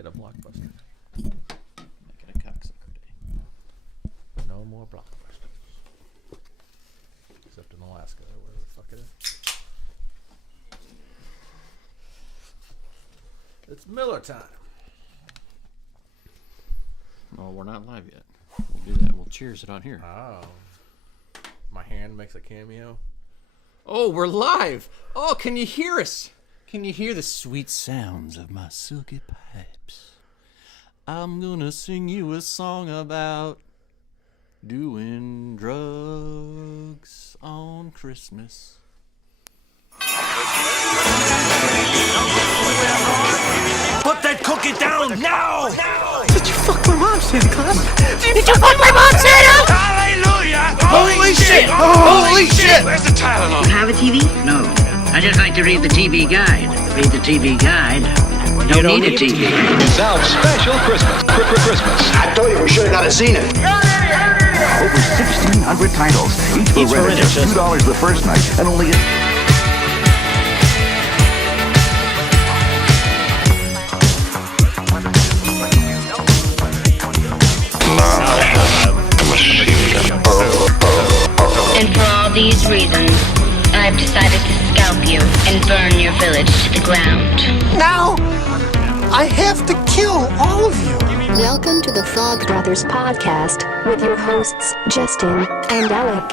Get a Blockbuster. Make it a cocksucker day. No more Blockbusters. Except in Alaska, or wherever the fuck it is. It's Miller time. Well, we're not live yet. We'll do that. We'll cheers it on here. Oh. My hand makes a cameo. Oh, we're live. Oh, can you hear us? Can you hear the sweet sounds of my silky pipes? I'm gonna sing you a song about doing drugs on Christmas. Put that cookie down now! Did you fuck my mom, Santa Claus? Did you fuck my mom, Santa? Hallelujah! Holy shit! Holy shit! Where's the Tylenol? You have a TV? No. I just like to read the TV guide. Read the TV guide. You don't need a TV. South special Christmas. I told you we should have not have seen it. Over 1,600 titles. Each will rent at just $2 the first night and only... And for all these reasons, I've decided to scalp you and burn your village to the ground. Now, I have to kill all of you. Welcome to the Fogg Brothers podcast with your hosts, Justin and Alec.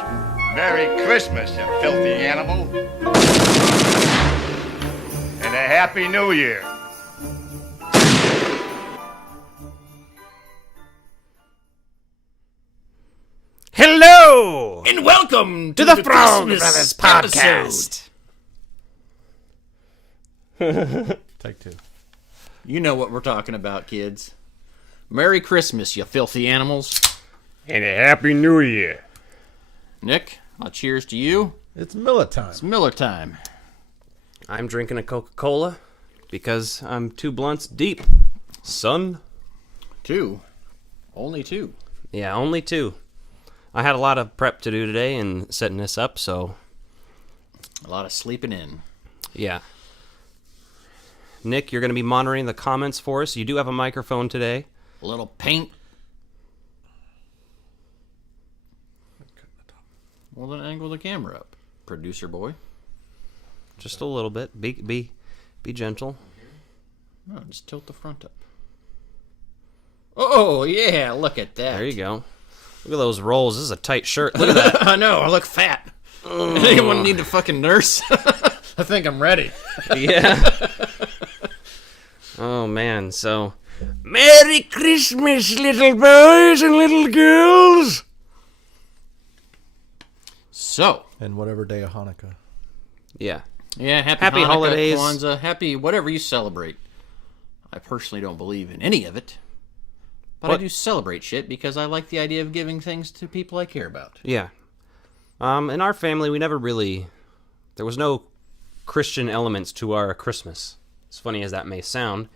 Merry Christmas, you filthy animal. And a Happy New Year. Hello! And welcome to the Fogg Christmas Brothers podcast. Take two. You know what we're talking about, kids. Merry Christmas, you filthy animals. And a Happy New Year. Nick, I'll cheers to you. It's Miller time. It's Miller time. I'm drinking a Coca-Cola because I'm 2 blunts deep, son. 2. Only 2. Yeah, only 2. I had a lot of prep to do today and setting this up, so... A lot of sleeping in. Yeah. Nick, you're going to be monitoring the comments for us. You do have a microphone today. A little paint. Well, then angle the camera up, producer boy. Just a little bit. Be gentle. No, just tilt the front up. Oh, yeah, look at that. There you go. Look at those rolls. This is a tight shirt. Look at that. I know, I look fat. Anyone need a fucking nurse? I think I'm ready. Yeah. Oh, man, so... Merry Christmas, little boys and little girls! So. And whatever day of Hanukkah. Yeah. Yeah, happy Hanukkah, holidays. Kwanzaa, happy whatever you celebrate. I personally don't believe in any of it. But I do celebrate shit because I like the idea of giving things to people I care about. Yeah. In our family, we never really... There was no Christian elements to our Christmas. As funny as that may sound.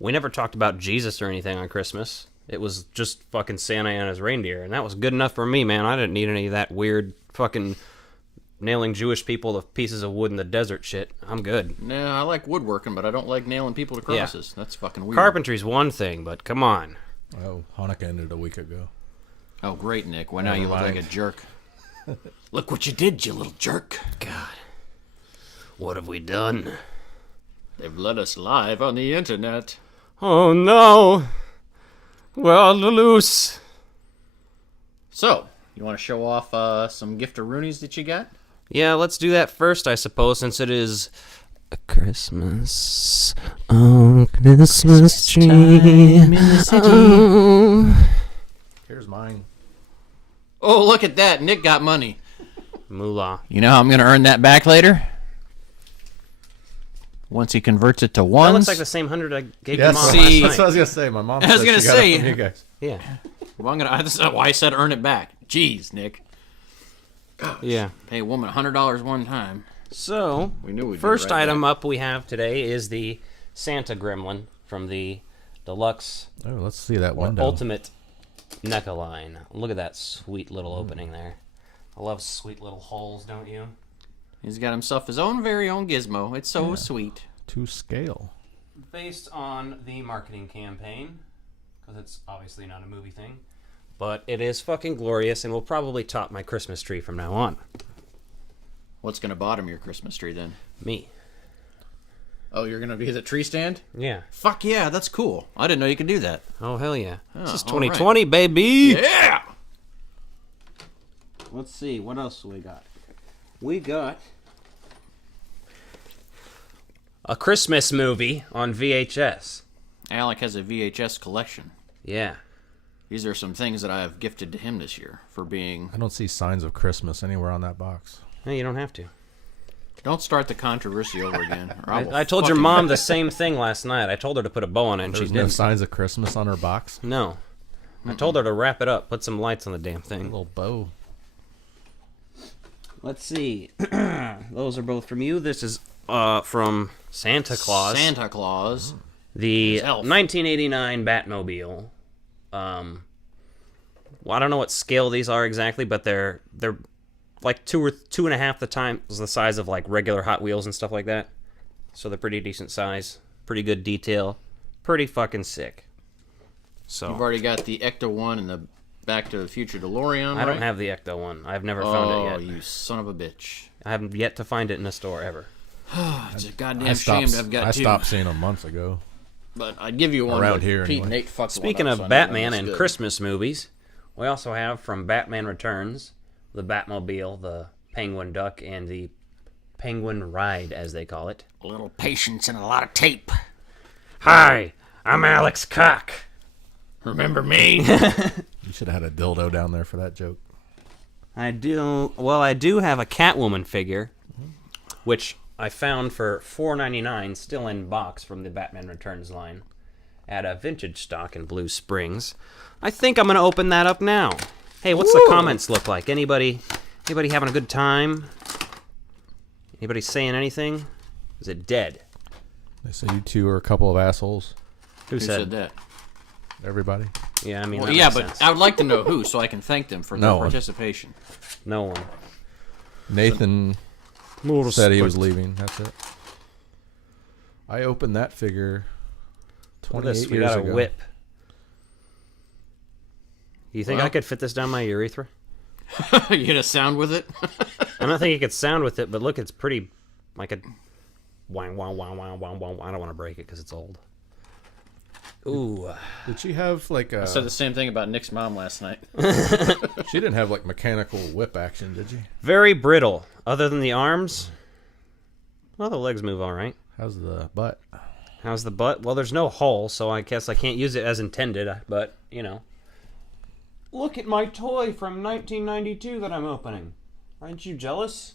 We never talked about Jesus or anything on Christmas. It was just fucking Santa and his reindeer, and that was good enough for me, man. I didn't need any of that weird fucking nailing Jewish people to pieces of wood in the desert shit. I'm good. No, I like woodworking, but I don't like nailing people to crosses. Yeah. That's fucking weird. Carpentry's one thing, but come on. Oh, Hanukkah ended a week ago. Oh, great, Nick. Well, now you look like a jerk. Look what you did, you little jerk. God. What have we done? They've let us live on the internet. Oh, no. We're on the loose. So, you want to show off some gift-a-roonies that you got? Yeah, let's do that first, I suppose, since it is a Christmas on Christmas tree. In the city. Oh. Here's mine. Oh, look at that. Nick got money. Moolah. You know how I'm going to earn that back later? Once he converts it to ones. That looks like the same 100 I gave Yes, your mom see, last night. that's what I was going to say. My mom I was said gonna she got say, it from you guys. Yeah. Well, this is why I said earn it back. Jeez, Nick. Gosh. Yeah. Pay a woman $100 one time. So, we knew we'd first right item back. up we have today is the Santa Gremlin from the deluxe Oh, let's see that window. ultimate Neca line. Look at that sweet little opening there. I love sweet little holes, don't you? He's got himself his own very own gizmo. It's so sweet. To scale. based on the marketing campaign, because it's obviously not a movie thing. But it is fucking glorious and will probably top my Christmas tree from now on. What's going to bottom your Christmas tree then? Me. Oh, you're going to be the tree stand? Yeah. Fuck yeah, that's cool. I didn't know you could do that. Oh, hell yeah. Oh, this is 2020, baby! Yeah! Let's see, what else we got? We got a Christmas movie on VHS. Alec has a VHS collection. Yeah. These are some things that I have gifted to him this year for being... I don't see signs of Christmas anywhere on that box. No, you don't have to. Don't start the controversy over again. Or I told your mom the same thing last night. I told her to put a bow on it, and she There's didn't. no signs of Christmas on her box? No. I told her to wrap it up, put some lights on the damn thing. A little bow. Let's see. Those are both from you. This is from Santa Claus. Santa Claus. The 1989 Batmobile. Well, I don't know what scale these are exactly, but they're like 2 or 2.5 the times the size of like regular Hot Wheels and stuff like that. So they're pretty decent size, pretty good detail, pretty fucking sick. So You've already got the Ecto one and the Back to the Future DeLorean. I don't have the Ecto one. I've never found it yet. Oh, you son of a bitch! I haven't yet to find it in a store ever. It's a goddamn shame to have got I two. stopped seeing them months ago. But I'd give you one around here. Pete Anyway. and Nate fucked Speaking one up, of so I know Batman that's and good. Christmas movies, we also have from Batman Returns the Batmobile, the Penguin Duck, and the Penguin Ride, as they call it. A little patience and a lot of tape. Hi, I'm Alex Cock. Remember me? You should have had a dildo down there for that joke. I do have a Catwoman figure, which I found for $4.99, still in box from the Batman Returns line, at a vintage stock in Blue Springs. I think I'm gonna open that up now. Hey, what's the comments look like? Anybody having a good time? Anybody saying anything? Is it dead? They say you two are a couple of assholes. Who said that? Everybody. Yeah, I mean, Well, that yeah, makes but sense. I would like to know who, so I can thank them for their participation. No one. Nathan said he was leaving. That's it. I opened that figure 28 years ago. We got a whip. You think I could fit this down my urethra? You gonna sound with it? I don't think you could sound with it, but look, it's pretty like a wang, wang, wang, wang, wang, wang. I don't want to break it because it's old. Ooh. Did she have like a... I said the same thing about Nick's mom last night. She didn't have like mechanical whip action, did she? Very brittle. Other than the arms, well, the legs move all right. How's the butt? How's the butt? Well, there's no hole, so I guess I can't use it as intended, but, you know. Look at my toy from 1992 that I'm opening. Aren't you jealous?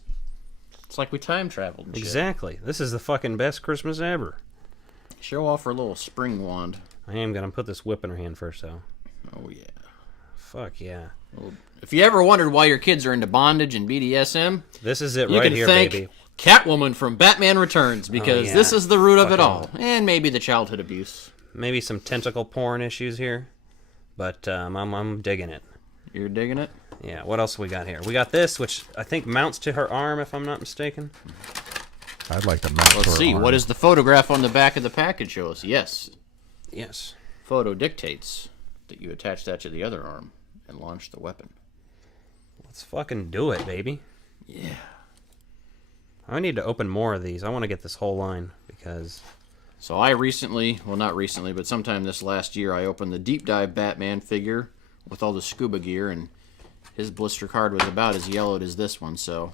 It's like we time traveled and shit. Exactly. This is the fucking best Christmas ever. Show off her little spring wand. I am going to put this whip in her hand first, though. Oh, yeah. Fuck yeah. Well, if you ever wondered why your kids are into bondage and BDSM, this is it you right can here, thank baby. Catwoman from Batman Returns, because this is the root of it all. And maybe the childhood abuse. Maybe some tentacle porn issues here, but I'm digging it. You're digging it? Yeah, what else we got here? We got this, which I think mounts to her arm, if I'm not mistaken. I'd like to mount Let's her see, arm. what does the photograph on the back of the package show us? Yes. Yes. Photo dictates that you attach that to the other arm and launch the weapon. Let's fucking do it, baby. Yeah. I need to open more of these. I want to get this whole line, because... So I recently, well not recently, but sometime this last year, I opened the Deep Dive Batman figure with all the scuba gear, and his blister card was about as yellowed as this one, so...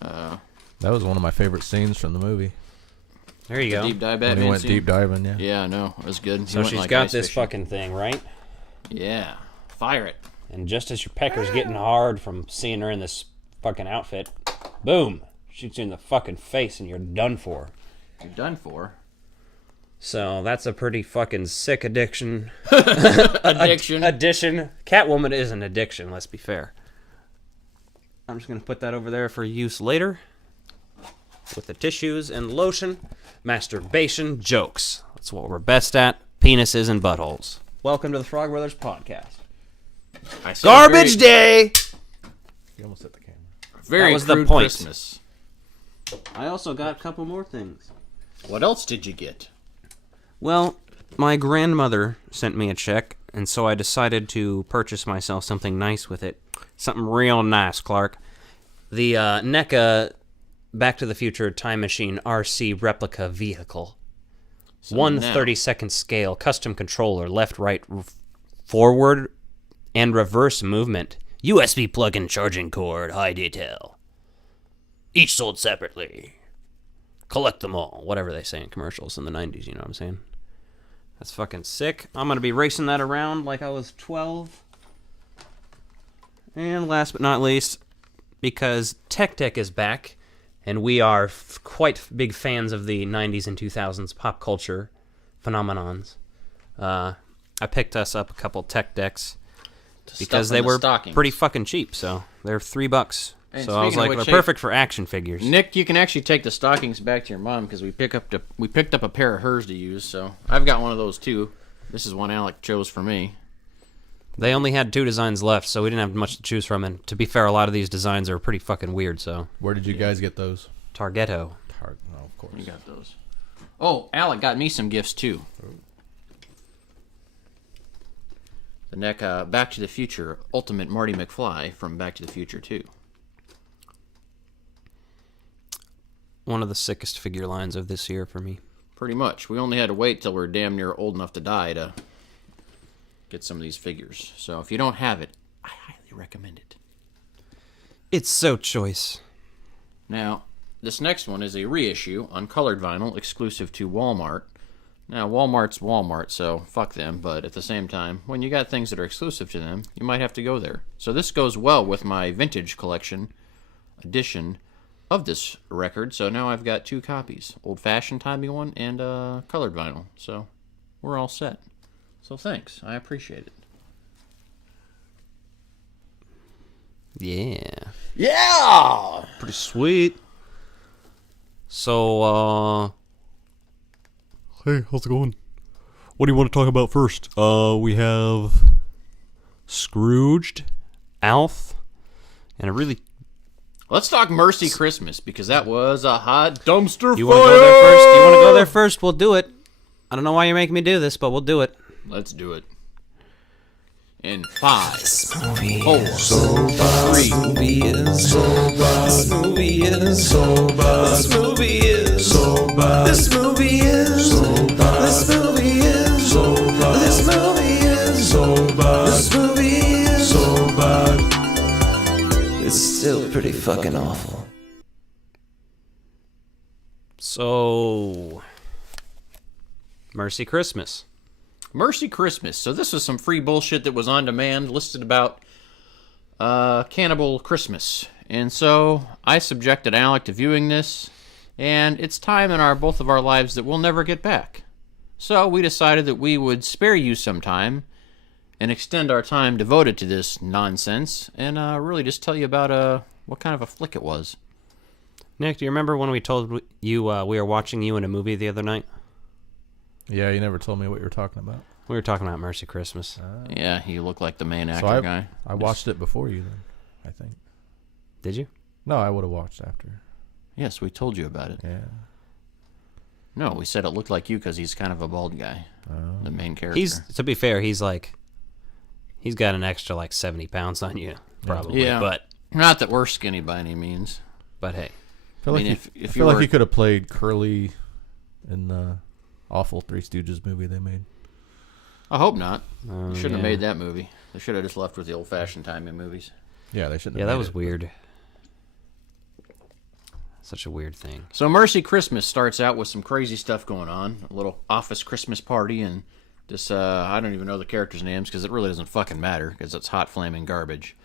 That was one of my favorite scenes from the movie. There you go. Deep dive When Batman he went scene? deep diving, yeah. Yeah, I know. It was good. He So went she's like got ice this fishing. fucking thing, right? Yeah. Fire it. And just as your pecker's getting hard from seeing her in this fucking outfit, boom! Shoots you in the fucking face and you're done for. You're done for. So that's a pretty fucking sick addiction. Addiction. Addition. Catwoman is an addiction, let's be fair. I'm just going to put that over there for use later. With the tissues and lotion. Masturbation jokes. That's what we're best at. Penises and buttholes. Welcome to the Frog Brothers podcast. Garbage day! You almost hit the camera. Very that was the crude point. Christmas. I also got a couple more things. What else did you get? Well, my grandmother sent me a check, and so I decided to purchase myself something nice with it. Something real nice, Clark. The Neca Back to the Future Time Machine RC replica vehicle. So 1/32 scale, custom controller, left, right, forward, and reverse movement. USB plug-in charging cord, high detail. Each sold separately. Collect them all. Whatever they say in commercials in the 90s, you know what I'm saying? That's fucking sick. I'm going to be racing that around like I was 12. And last but not least, because Tech Deck is back, and we are quite big fans of the 90s and 2000s pop culture phenomenons, I picked us up a couple Tech Decks because they were pretty fucking cheap, so they're $3. And so I was like, they're perfect for action figures. Nick, you can actually take the stockings back to your mom because we picked up a pair of hers to use. So I've got one of those too. This is one Alec chose for me. They only had 2 designs left, so we didn't have much to choose from. And to be fair, a lot of these designs are pretty fucking weird. So where did you guys get those? Targetto. Oh, of course. You got those. Oh, Alec got me some gifts too. The Neca Back to the Future Ultimate Marty McFly from Back to the Future 2. One of the sickest figure lines of this year for me. Pretty much. We only had to wait till we're damn near old enough to die to get some of these figures. So if you don't have it, I highly recommend it. It's so choice. Now, this next one is a reissue on colored vinyl exclusive to Walmart. Now, Walmart's Walmart, so fuck them, but at the same time, when you got things that are exclusive to them, you might have to go there. So this goes well with my vintage collection edition of this record, so now I've got 2 copies. Old-fashioned timey one and colored vinyl, so we're all set. So thanks, I appreciate it. Yeah. Yeah! Pretty sweet. So, hey, how's it going? What do you want to talk about first? We have Scrooged, Alf, and a really... Let's talk Mercy Christmas, because that was a hot dumpster You want to go there first? You want to go there first? We'll do it. I don't know why you're making me do this, but we'll do it. Let's do it. In 5, 4, 3, 2. This movie is so bad. This movie is so bad. This movie is so bad. This movie is so bad. This movie is so bad. This movie is so bad. This movie is so bad. It's still pretty fucking awful. So, Mercy Christmas. Mercy Christmas. So this was some free bullshit that was on demand, listed about Cannibal Christmas. And so I subjected Alec to viewing this, and it's time in both of our lives that we'll never get back. So we decided that we would spare you some time and extend our time devoted to this nonsense, and really just tell you about what kind of a flick it was. Nick, do you remember when we told you we were watching you in a movie the other night? Yeah, you never told me what you were talking about. We were talking about Mercy Christmas. Yeah, you look like the main actor guy. I watched it before you then, I think. Did you? No, I would have watched after. Yes, we told you about it. Yeah. No, we said it looked like you because he's kind of a bald guy. The main character. To be fair, he's got an extra like 70 pounds on you, probably. Yeah, but not that we're skinny by any means. But hey. I feel like he could have played Curly in the awful Three Stooges movie they made. I hope not. They shouldn't have made that movie. They should have just left with the old-fashioned timing movies. Yeah, they shouldn't have that made was it. weird. Such a weird thing. So Mercy Christmas starts out with some crazy stuff going on. A little office Christmas party and this, I don't even know the characters' names because it really doesn't fucking matter because it's hot flaming garbage.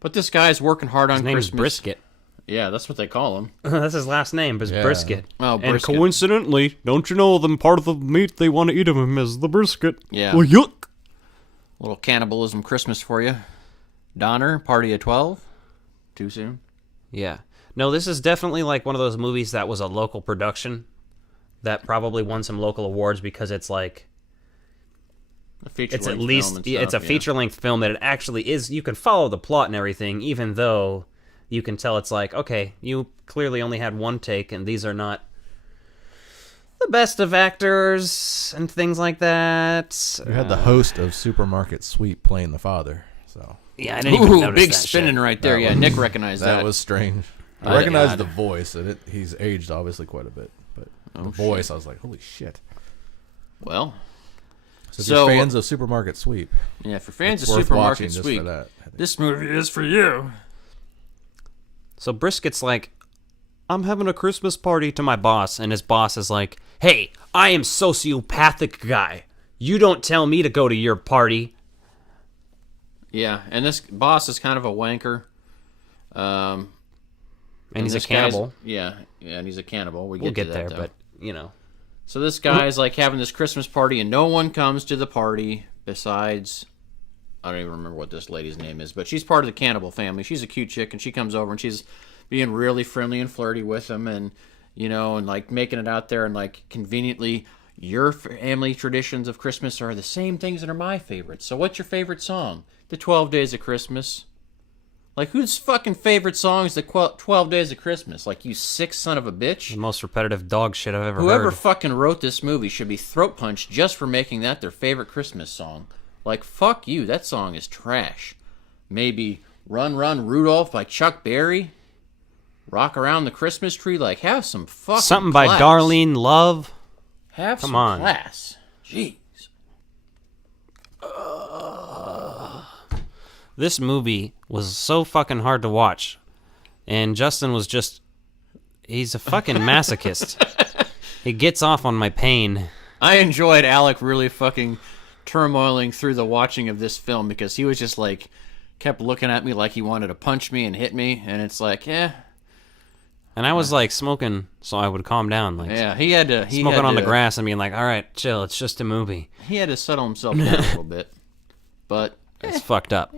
But this guy's working hard on His name Christmas. is Brisket. Yeah, that's what they call him. That's his last name, Brisket. Oh, And Brisket. coincidentally, don't you know them part of the meat they want to eat of him is the brisket? Yeah. Well, yuck. Little cannibalism Christmas for you. Donner, party of 12. Too soon? Yeah. No, this is definitely like one of those movies that was a local production that probably won some local awards because it's like A feature-length it's at least film and it's a stuff, yeah. feature-length film that it actually is. You can follow the plot and everything, even though you can tell it's like, okay, you clearly only had one take, and these are not the best of actors and things like that. You had the host of Supermarket Sweep playing the father. So yeah, I didn't even notice big that spinning shit. right there. Yeah, Nick recognized that. That was strange. I Oh, recognized God. the voice, and he's aged obviously quite a bit, but the voice, I was like, holy shit. Well, so if you're fans of Supermarket Sweep, yeah, if you're fans of worth Supermarket watching just Sweep, for that. this movie is for you. So Brisket's like, I'm having a Christmas party to my boss, and his boss is like, hey, I am sociopathic guy. You don't tell me to go to your party. Yeah, and this boss is kind of a wanker. And he's a this cannibal. Yeah, and he's a cannibal. We'll get get to there, that, though. but, you know. So this guy's like having this Christmas party, and no one comes to the party besides, I don't even remember what this lady's name is, but she's part of the cannibal family. She's a cute chick, and she comes over, and she's being really friendly and flirty with him, and, you know, and like making it out there, and like conveniently, your family traditions of Christmas are the same things that are my favorites. So what's your favorite song? The 12 Days of Christmas. Like, whose fucking favorite song is the 12 Days of Christmas? Like, you sick son of a bitch? The most repetitive dog shit I've ever Whoever heard. fucking wrote this movie should be throat punched just for making that their favorite Christmas song. Like, fuck you, that song is trash. Maybe Run Run Rudolph by Chuck Berry? Rock Around the Christmas Tree? Like, have some fucking Something class. by Darlene Love. Have Come some on. class. Jeez. This movie was so fucking hard to watch. And Justin was just... He's a fucking masochist. He gets off on my pain. I enjoyed Alec really fucking turmoiling through the watching of this film because he was just like, kept looking at me like he wanted to punch me and hit me, and it's like, yeah. And I was like smoking so I would calm down. Like, Yeah, he had to... smoking on the grass and being like, all right, chill, it's just a movie. He had to settle himself down a little bit. But... It's fucked up.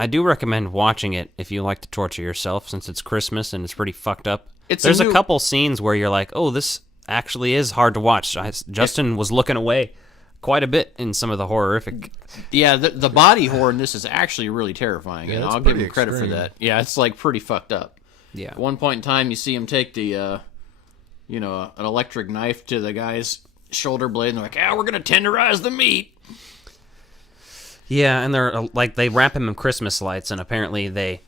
I do recommend watching it if you like to torture yourself, since it's Christmas and it's pretty fucked up. There's a couple scenes where you're like, oh, this actually is hard to watch. Justin was looking away quite a bit in some of the horrific... Yeah, the body horror in this is actually really terrifying, and I'll give him credit for that. Yeah, it's like pretty fucked up. Yeah. At one point in time, you see him take the, an electric knife to the guy's shoulder blade, and they're like, we're going to tenderize the meat. Yeah, and they're like, they wrap him in Christmas lights, and apparently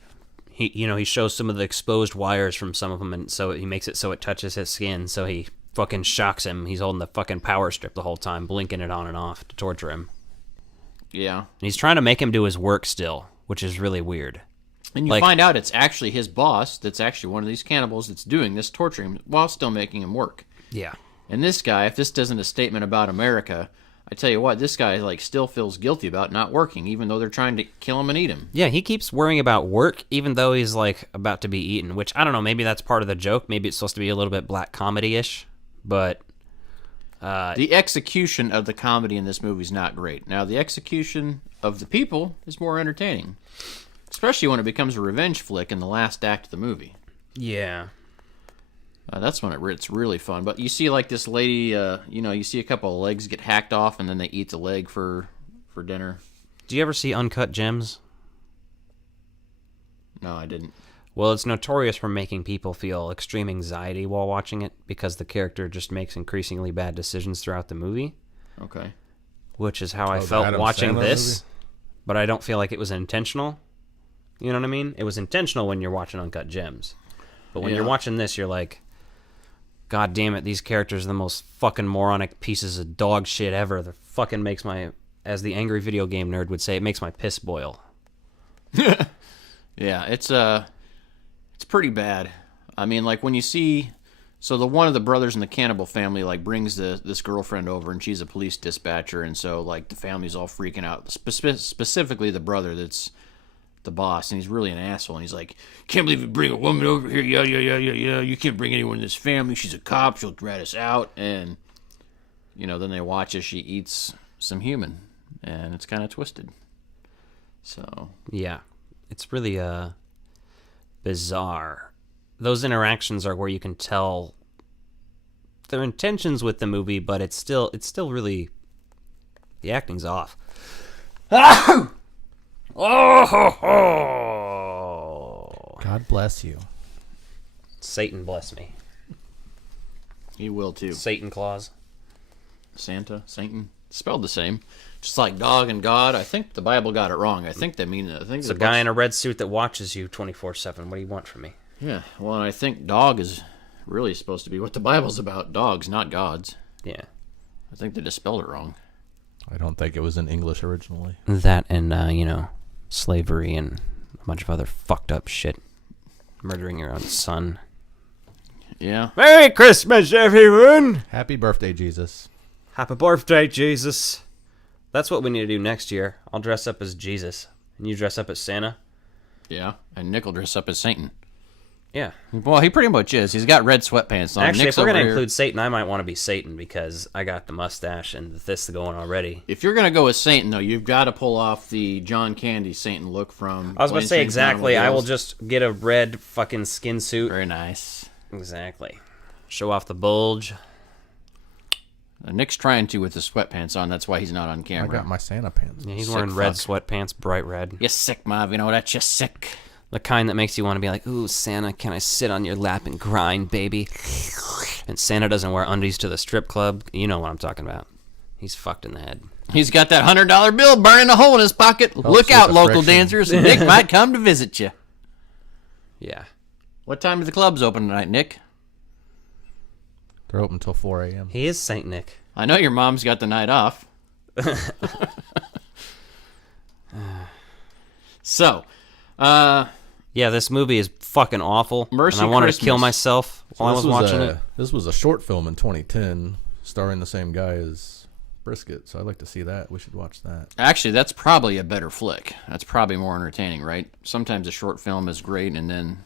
he shows some of the exposed wires from some of them, and so he makes it so it touches his skin, so he fucking shocks him. He's holding the fucking power strip the whole time, blinking it on and off to torture him. Yeah. And he's trying to make him do his work still, which is really weird. And you find out it's actually his boss that's actually one of these cannibals that's doing this, torturing him, while still making him work. Yeah. And this guy, if this isn't a statement about America... I tell you what, this guy like still feels guilty about not working, even though they're trying to kill him and eat him. Yeah, he keeps worrying about work, even though he's like about to be eaten. Which I don't know. Maybe that's part of the joke. Maybe it's supposed to be a little bit black comedy-ish. But the execution of the comedy in this movie is not great. Now, the execution of the people is more entertaining, especially when it becomes a revenge flick in the last act of the movie. Yeah. That's when it's really fun. But you see, like, this lady, you see a couple of legs get hacked off, and then they eat the leg for dinner. Do you ever see Uncut Gems? No, I didn't. Well, it's notorious for making people feel extreme anxiety while watching it, because the character just makes increasingly bad decisions throughout the movie. Okay. Which is how I felt watching this, but I don't feel like it was intentional. You know what I mean? It was intentional when you're watching Uncut Gems. But when you're watching this, you're like... God damn it, these characters are the most fucking moronic pieces of dog shit ever. The fucking makes my, as the angry video game nerd would say, it makes my piss boil. Yeah, it's pretty bad. I mean, like when you see, so one of the brothers in the cannibal family like brings this girlfriend over, and she's a police dispatcher, and so like the family's all freaking out. Specifically the brother that's the boss, and he's really an asshole, and he's like, can't believe you bring a woman over here, yeah, you can't bring anyone in this family, she's a cop, she'll rat us out, and, then they watch as she eats some human, and it's kind of twisted, so. Yeah, it's really, bizarre. Those interactions are where you can tell their intentions with the movie, but it's still really, the acting's off. Oh, ho, ho. God bless you. Satan bless me. He will too. Satan Claus. Santa, Satan, spelled the same. Just like dog and God. I think the Bible got it wrong. I think they mean it. I think it's a guy in a red suit that watches you 24/7. What do you want from me? Yeah, well, I think dog is really supposed to be what the Bible's about. Dogs, not gods. Yeah. I think they just spelled it wrong. I don't think it was in English originally. That and, slavery and a bunch of other fucked up shit. Murdering your own son. Yeah. Merry Christmas, everyone! Happy birthday, Jesus. Happy birthday, Jesus. That's what we need to do next year. I'll dress up as Jesus. And you dress up as Santa? Yeah, and Nick will dress up as Satan. Yeah. Well, he pretty much is. He's got red sweatpants on. Actually, Nick's if we're going to over include Satan, I might want to be Satan because I got the mustache and this going already. If you're going to go with Satan, though, you've got to pull off the John Candy Satan look from... I was going to say Planes, Trains, exactly. I will Automobiles. just get a red fucking skin suit. Very nice. Exactly. Show off the bulge. Nick's trying to with the sweatpants on. That's why he's not on I camera. got my Santa pants. Yeah, he's Sick wearing red fuck. sweatpants, bright red. You're sick, Marv. You know that? You're sick. The kind that makes you want to be like, ooh, Santa, can I sit on your lap and grind, baby? And Santa doesn't wear undies to the strip club. You know what I'm talking about. He's fucked in the head. He's got that $100 bill burning a hole in his pocket. Look out, local dancers. Nick might come to visit you. Yeah. What time do the clubs open tonight, Nick? They're open until 4 a.m. He is Saint Nick. I know your mom's got the night off. So, yeah, this movie is fucking awful. Mercy and I wanted Christmas. to kill myself So while I this was watching it. This was a short film in 2010 starring the same guy as Brisket, so I'd like to see that. We should watch that. Actually, that's probably a better flick. That's probably more entertaining, right? Sometimes a short film is great, and then...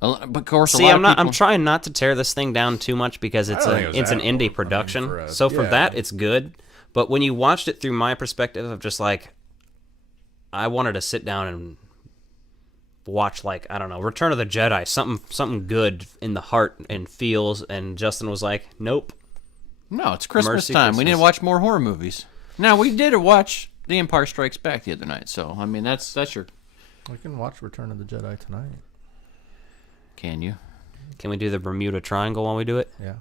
But of course, See, a lot I'm of not. people... I'm trying not to tear this thing down too much because it's I don't think it was an that indie long. production. for a- So for yeah. that, it's good. But when you watched it through my perspective of just like, I wanted to sit down and watch like, I don't know, Return of the Jedi, something good in the heart and feels. And Justin was like, nope. No, it's Christmas Mercy time. We need to Christmas. watch more horror movies. Now, we did watch The Empire Strikes Back the other night, so, I mean, that's your... We can watch Return of the Jedi tonight. Can you? Can we do the Bermuda Triangle while we do it? Yeah.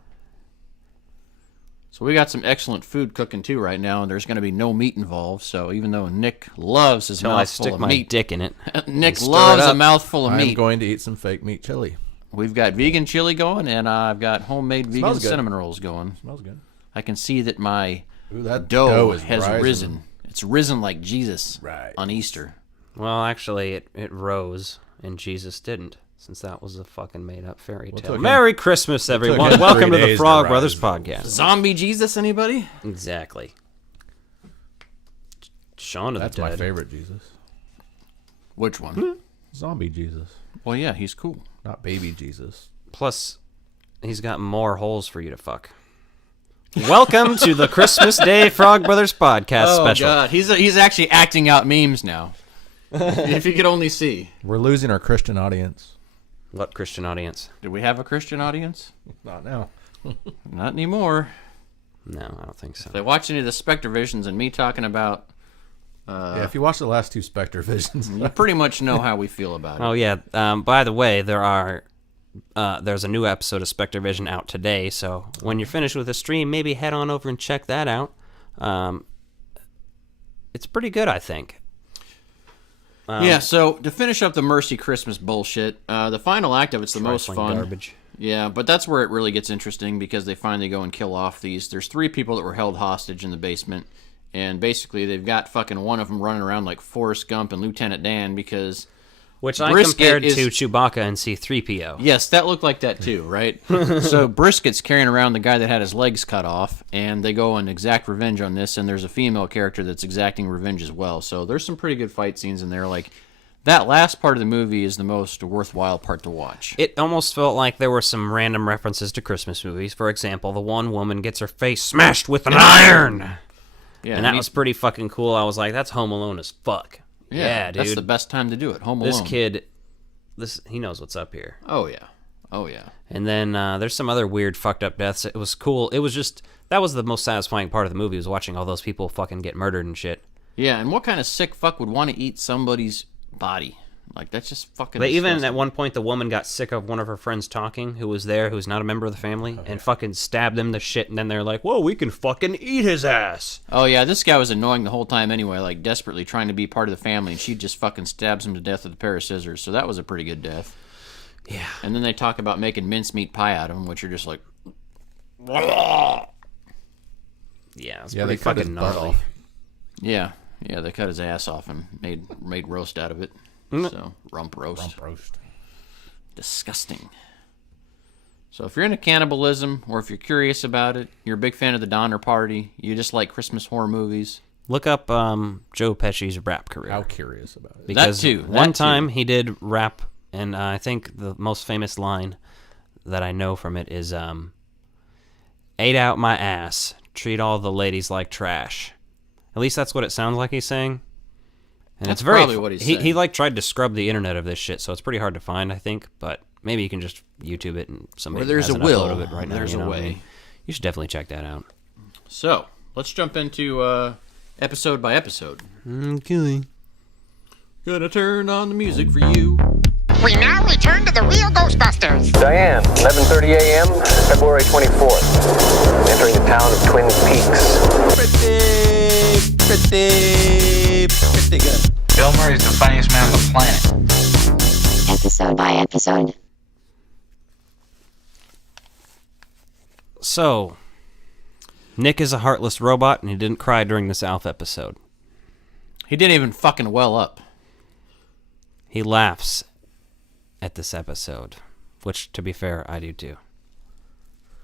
So we got some excellent food cooking, too, right now, and there's going to be no meat involved, so even though Nick loves his Until I mouthful stick of my meat... dick in it. Nick Stir it loves a up. mouthful of I'm meat. going to eat some fake meat chili. We've got vegan chili going, and I've got homemade vegan Smells good. cinnamon rolls going. Smells good. I can see that my Ooh, that dough is has rising. risen. It's risen like Jesus Right. on Easter. Well, actually, it rose, and Jesus didn't, since that was a fucking made-up fairy Well, it tale. took him- Merry Christmas, took everyone. him Welcome 3 to the days to Frog rise. Brothers podcast. Zombie Jesus, anybody? Exactly. Shaun of That's the Dead. my favorite Jesus. Which one? Zombie Jesus. Well, yeah, he's cool. Not baby Jesus. Plus, he's got more holes for you to fuck. Welcome to the Christmas Day Frog Brothers podcast special. God, he's actually acting out memes now. If you could only see. We're losing our Christian audience. What Christian audience? Do we have a Christian audience? Not now. Not anymore. No, I don't think so. If they watch any of the Spectre Visions and me talking about... Yeah, if you watch the last 2 Spectre Visions, you pretty much know how we feel about it. Oh yeah. By the way, there's a new episode of Spectre Vision out today. So when you're finished with the stream, maybe head on over and check that out. It's pretty good, I think. Yeah. So to finish up the Mercy Christmas bullshit, the final act of it's the most Trifling fun. garbage. Yeah, but that's where it really gets interesting because they finally go and kill off these. There's 3 people that were held hostage in the basement. And basically, they've got fucking one of them running around like Forrest Gump and Lieutenant Dan because... Which I Brisket compared is- to Chewbacca and C-3PO. Yes, that looked like that too, right? So Brisket's carrying around the guy that had his legs cut off, and they go and exact revenge on this, and there's a female character that's exacting revenge as well. So there's some pretty good fight scenes in there. Like, that last part of the movie is the most worthwhile part to watch. It almost felt like there were some random references to Christmas movies. For example, the one woman gets her face smashed with an iron. Yeah, and that was pretty fucking cool. I was like, that's Home Alone as fuck. Yeah, dude. That's the best time to do it. Home Alone. This kid, he knows what's up here. Oh, yeah. Oh, yeah. And then there's some other weird fucked up deaths. It was cool. It was just, that was the most satisfying part of the movie, was watching all those people fucking get murdered and shit. Yeah, and what kind of sick fuck would want to eat somebody's body? Like, that's just fucking But even disgusting. at one point, the woman got sick of one of her friends talking, who was there, who's not a member of the family, and fucking stabbed him to shit, and then they're like, whoa, we can fucking eat his ass. Oh, yeah, this guy was annoying the whole time anyway, like, desperately trying to be part of the family, and she just fucking stabs him to death with a pair of scissors, so that was a pretty good death. Yeah. And then they talk about making mincemeat pie out of him, which are just like... Yeah, it's pretty fucking gnarly. Yeah, they cut his ass off and made roast out of it. So, rump roast. Disgusting. So if you're into cannibalism, or if you're curious about it, you're a big fan of the Donner Party, you just like Christmas horror movies, look up Joe Pesci's rap career. How curious about it. Because that too. One time he did rap, and I think the most famous line that I know from it is, ate out my ass, treat all the ladies like trash. At least that's what it sounds like he's saying. And That's it's very, probably what he's saying. He like tried to scrub the internet of this shit, so it's pretty hard to find, I think. But maybe you can just YouTube it and somebody Where there's has a an will, upload of it right now. there's you a know what I way. mean? You should definitely check that out. So, let's jump into episode by episode. Okay. Gonna turn on the music for you. We now return to the real Ghostbusters. Diane, 11:30 a.m., February 24th. Entering the town of Twin Peaks. Pretty good. Bill Murray's the funniest man on the planet. Episode by episode. So, Nick is a heartless robot, and he didn't cry during this Alf episode. He didn't even fucking well up. He laughs at this episode, which, to be fair, I do too.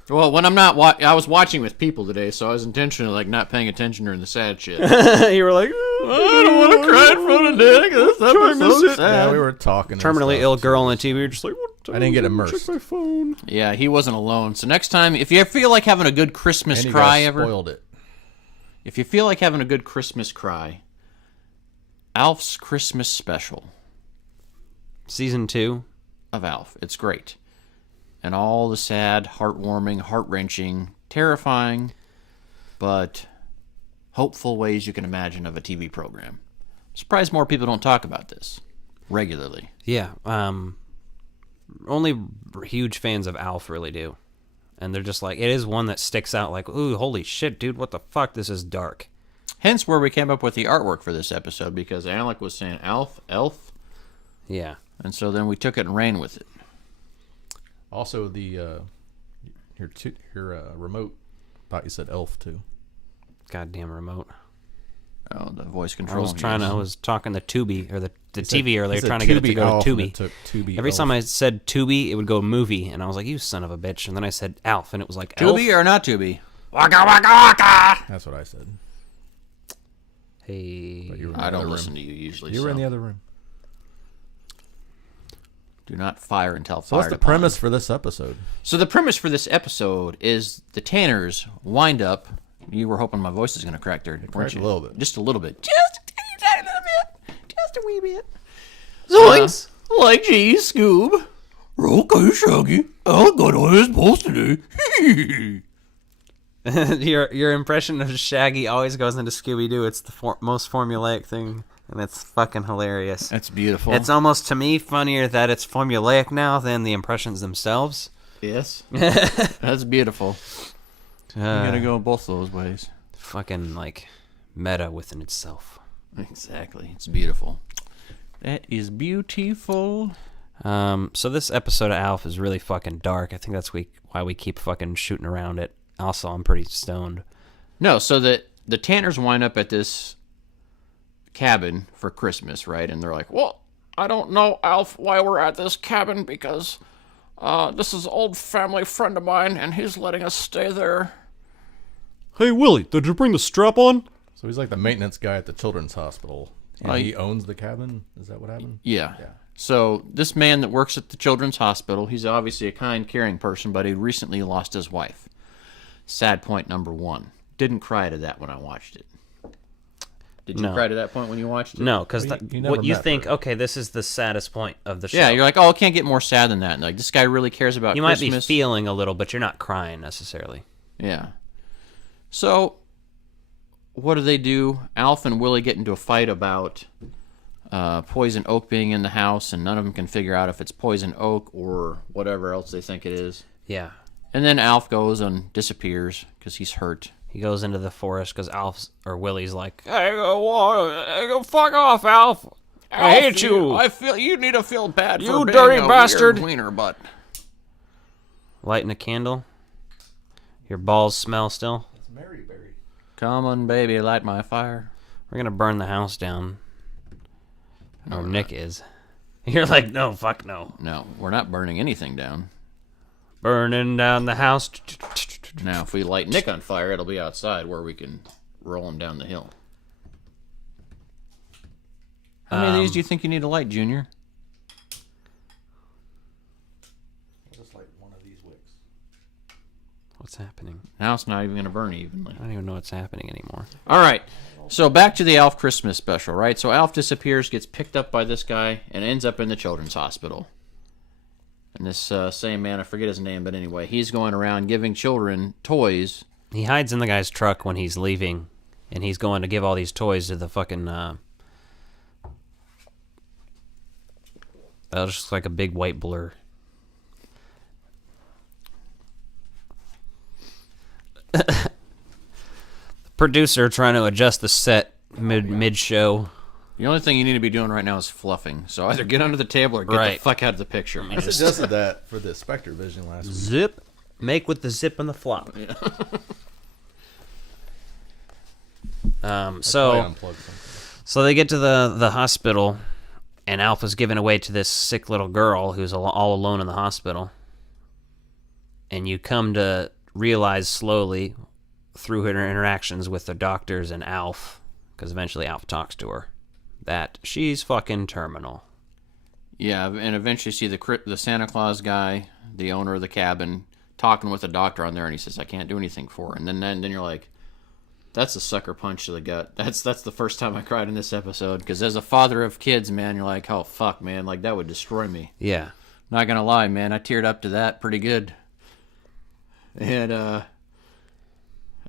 Well, when I'm not I was watching with people today, so I was intentionally like not paying attention during the sad shit. You were like, I don't want to cry in front of Nick. This episode's sad. Yeah, we were talking. and terminally stuff. ill girl on the TV. You're just like, what? I didn't get immersed. Check my phone. Yeah, he wasn't alone. So next time, if you feel like having a good Christmas And you cry guys ever, spoiled it. if you feel like having a good Christmas cry, Alf's Christmas special Season 2 of Alf. It's great. And all the sad, heartwarming, heart-wrenching, terrifying, but hopeful ways you can imagine of a TV program. I'm surprised more people don't talk about this regularly. Yeah, only huge fans of Alf really do. And they're just like, it is one that sticks out like, ooh, holy shit, dude, what the fuck? This is dark. Hence where we came up with the artwork for this episode, because Alec was saying Alf, elf. Yeah. And so then we took it and ran with it. Also, the your remote. Thought you said elf too. Goddamn remote. Oh, the voice control. I was talking to Tubi, or the TV earlier, he said trying to get it to Tubi go Alf, to and Tubi. it took Tubi Every Elf. time I said Tubi, it would go movie, and I was like, you son of a bitch. And then I said Alf, and it was like, Tubi Elf? or not Tubi? Waka waka waka! That's what I said. Hey. But you were in the I other don't room. listen to you usually. You were in so the other room. Do not fire until So fired what's the upon. premise for this episode? So the premise for this episode is the Tanners wind up. You were hoping my voice is going to crack there, weren't cracked you? a little bit. Just a little bit. Just a tiny little bit. Just a wee bit. Zoinks! Like, geez, Scoob. Okay, Shaggy. I got all his balls today. your impression of Shaggy always goes into Scooby-Doo. It's the most formulaic thing, and it's fucking hilarious. That's beautiful. It's almost, to me, funnier that it's formulaic now than the impressions themselves. Yes. That's beautiful. You gotta go both those ways. Fucking, like, meta within itself. Exactly. It's beautiful. That is beautiful. So this episode of Alf is really fucking dark. I think that's why we keep fucking shooting around it. Also, I'm pretty stoned. No, so the Tanners wind up at this cabin for Christmas, right? And they're like, well, I don't know, Alf, why we're at this cabin, because this is an old family friend of mine, and he's letting us stay there. Hey, Willie, did you bring the strap on? So he's like the maintenance guy at the children's hospital. And he owns the cabin? Is that what happened? Yeah. So this man that works at the children's hospital, he's obviously a kind, caring person, but he recently lost his wife. Sad point number one. Didn't cry to that when I watched it. Did you cry to that point when you watched it? No, because what you think, her. okay, this is the saddest point of the show. Yeah, you're like, oh, it can't get more sad than that. And like, this guy really cares about You Christmas. might be feeling a little, but you're not crying necessarily. Yeah. So, what do? Alf and Willie get into a fight about poison oak being in the house, and none of them can figure out if it's poison oak or whatever else they think it is. Yeah. And then Alf goes and disappears because he's hurt. He goes into the forest because Willie's like, hey, go fuck off, Alf. I hate you. I feel you need to feel bad. You for dirty being a bastard. Weird wiener butt. Lighting a candle. Your balls smell still. It's Mary Berry. Come on, baby, light my fire. We're gonna burn the house down. Or Nick is. You're like, no, fuck no. No, we're not burning anything down. Burning down the house. Now, if we light Nick on fire, it'll be outside where we can roll him down the hill. How many of these do you think you need to light, Junior? Just like one of these wicks. What's happening? Now it's not even going to burn evenly. I don't even know what's happening anymore. All right. So back to the Alf Christmas special, right? So Alf disappears, gets picked up by this guy, and ends up in the children's hospital. And this same man, I forget his name, but anyway, he's going around giving children toys. He hides in the guy's truck when he's leaving, and he's going to give all these toys to the fucking... that was just like a big white blur. The producer trying to adjust the set mid show. The only thing you need to be doing right now is fluffing. So either get under the table or get the fuck out of the picture. I suggested that for the Spectre Vision last week. Zip. Make with the zip and the flop. Yeah. So they get to the hospital, and Alpha's given away to this sick little girl who's all alone in the hospital. And you come to realize slowly through her interactions with the doctors and Alf, because eventually Alf talks to her, that she's fucking terminal. Yeah, and eventually see the Santa Claus guy, the owner of the cabin, talking with the doctor on there, and he says, I can't do anything for her. And then you're like, that's a sucker punch to the gut. That's the first time I cried in this episode, because as a father of kids, man, you're like, oh, fuck, man, like, that would destroy me. Yeah. Not gonna lie, man, I teared up to that pretty good. And,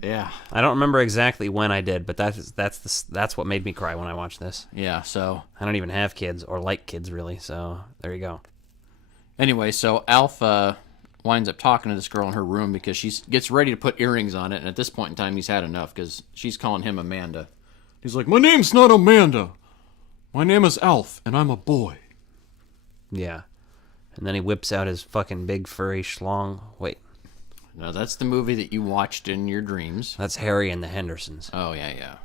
yeah. I don't remember exactly when I did, but that's what made me cry when I watched this. Yeah, so... I don't even have kids, or like kids, really, so there you go. Anyway, so Alf winds up talking to this girl in her room because she gets ready to put earrings on it, and at this point in time, he's had enough because she's calling him Amanda. He's like, my name's not Amanda. My name is Alf, and I'm a boy. Yeah. And then he whips out his fucking big furry schlong. Wait. No, that's the movie that you watched in your dreams. That's Harry and the Hendersons. Oh, yeah.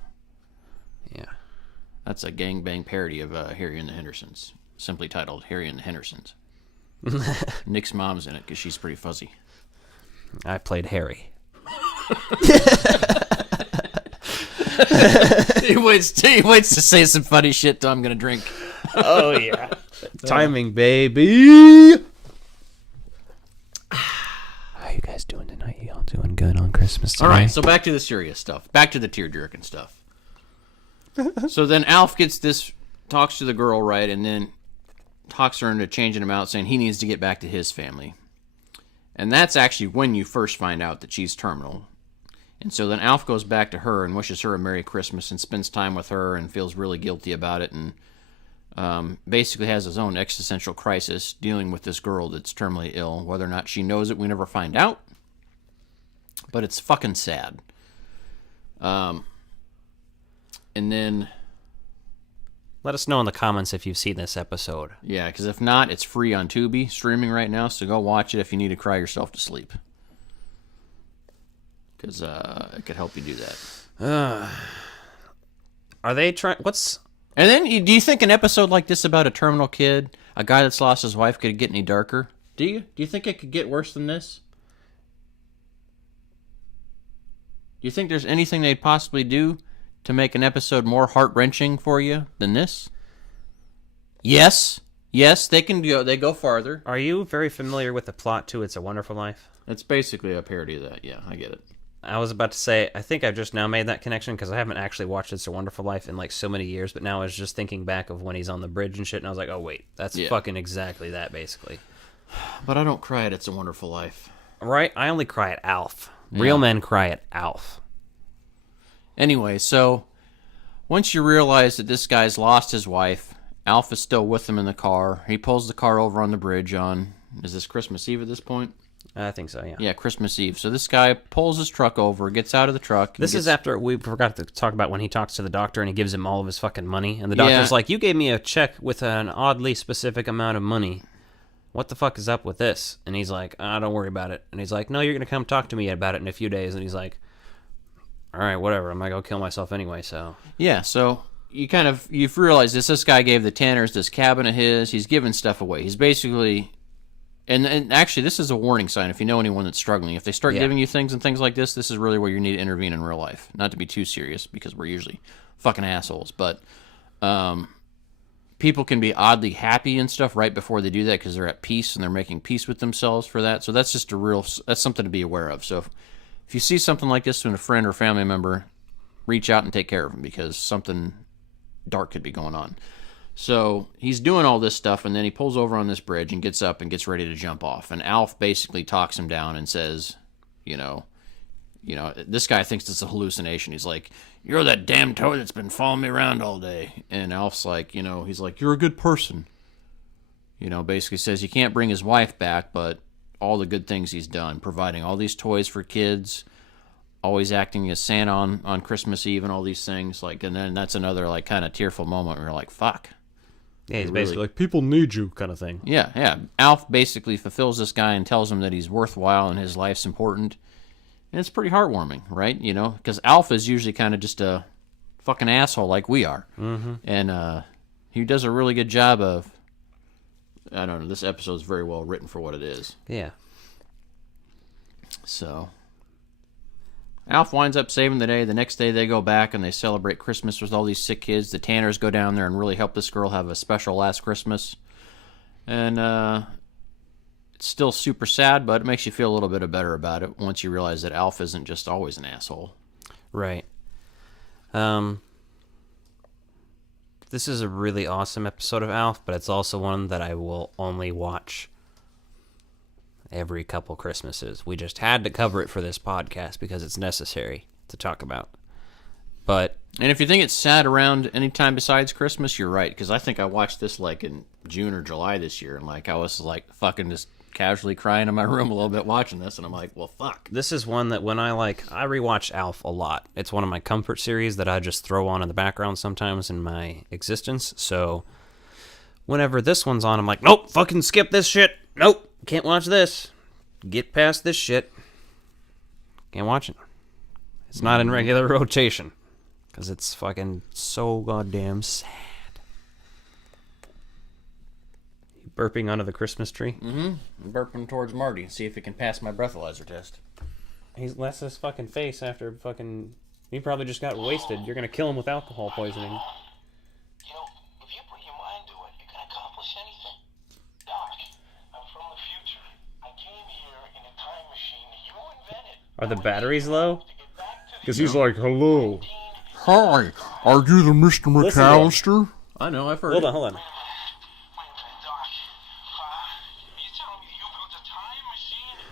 Yeah. That's a gangbang parody of Harry and the Hendersons, simply titled Harry and the Hendersons. Nick's mom's in it because she's pretty fuzzy. I played Harry. He waits to say some funny shit till I'm going to drink. Oh, yeah. Timing, baby. How you guys doing tonight? You all doing good on Christmas tonight? All right, so back to the serious stuff. Back to the tear-jerking stuff. So then Alf talks to the girl, right, and then talks her into changing him out, saying he needs to get back to his family. And that's actually when you first find out that she's terminal. And so then Alf goes back to her and wishes her a Merry Christmas and spends time with her and feels really guilty about it, and basically has his own existential crisis dealing with this girl that's terminally ill. Whether or not she knows it, we never find out. But it's fucking sad. And then... Let us know in the comments if you've seen this episode. Yeah, because if not, it's free on Tubi, streaming right now, so go watch it if you need to cry yourself to sleep. Because it could help you do that. Are they trying... What's... And then, do you think an episode like this about a terminal kid, a guy that's lost his wife, could get any darker? Do you? Do you think it could get worse than this? Do you think there's anything they'd possibly do to make an episode more heart-wrenching for you than this? Yes, they can go. They go farther. Are you very familiar with the plot to It's a Wonderful Life? It's basically a parody of that. Yeah, I get it. I was about to say, I think I've just now made that connection because I haven't actually watched It's a Wonderful Life in like so many years, but now I was just thinking back of when he's on the bridge and shit, and I was like, oh wait, that's fucking exactly that, basically. But I don't cry at It's a Wonderful Life. Right? I only cry at Alf. Real men cry at Alf. Anyway, so once you realize that this guy's lost his wife Alf is still with him in the car. He pulls the car over on the bridge on, is this Christmas Eve at this point? I think so, yeah. Yeah, Christmas Eve. So this guy pulls his truck over, gets out of the truck. This is after we forgot to talk about when he talks to the doctor and he gives him all of his fucking money. And the doctor's like, you gave me a check with an oddly specific amount of money. What the fuck is up with this? And he's like, don't worry about it. And he's like, no, you're going to come talk to me about it in a few days. And he's like, all right, whatever. I'm going to go kill myself anyway, so. Yeah, so you've realized this guy gave the Tanners this cabin of his. He's giving stuff away. He's basically... And actually, this is a warning sign if you know anyone that's struggling. If they start giving you things and things like this is really where you need to intervene in real life. Not to be too serious, because we're usually fucking assholes. But people can be oddly happy and stuff right before they do that because they're at peace and they're making peace with themselves for that. So that's just that's something to be aware of. So if you see something like this in a friend or family member, reach out and take care of them because something dark could be going on. So he's doing all this stuff, and then he pulls over on this bridge and gets up and gets ready to jump off. And Alf basically talks him down and says, you know, this guy thinks it's a hallucination. He's like, you're that damn toad that's been following me around all day. And Alf's like, he's like, you're a good person. Basically says he can't bring his wife back, but all the good things he's done, providing all these toys for kids, always acting as Santa on Christmas Eve and all these things. And then that's another, kind of tearful moment where you're like, fuck. Yeah, he's basically like, people need you kind of thing. Yeah. Alf basically fulfills this guy and tells him that he's worthwhile and his life's important. And it's pretty heartwarming, right? Because Alf is usually kind of just a fucking asshole like we are. Mm-hmm. And he does a really good job of, I don't know, this episode's very well written for what it is. Yeah. So... Alf winds up saving the day. The next day they go back and they celebrate Christmas with all these sick kids. The Tanners go down there and really help this girl have a special last Christmas. And it's still super sad, but it makes you feel a little bit better about it once you realize that Alf isn't just always an asshole. Right. This is a really awesome episode of Alf, but it's also one that I will only watch every couple Christmases. We just had to cover it for this podcast because it's necessary to talk about. And if you think it's sad around any time besides Christmas, you're right. Because I think I watched this in June or July this year, and I was fucking just casually crying in my room a little bit watching this, and I'm like, well, fuck. This is one that when I rewatch Alf a lot. It's one of my comfort series that I just throw on in the background sometimes in my existence. So whenever this one's on, I'm like, nope, fucking skip this shit. Nope. Can't watch this. Get past this shit. Can't watch it. It's not in regular rotation. Because it's fucking so goddamn sad. You burping under the Christmas tree? Mm-hmm. I'm burping towards Marty. See if he can pass my breathalyzer test. He's left his fucking face after fucking... He probably just got wasted. You're going to kill him with alcohol poisoning. Are the batteries low? Because he's like, hello. Hi, are you the Mr. McAllister? I know, I've heard Hold on.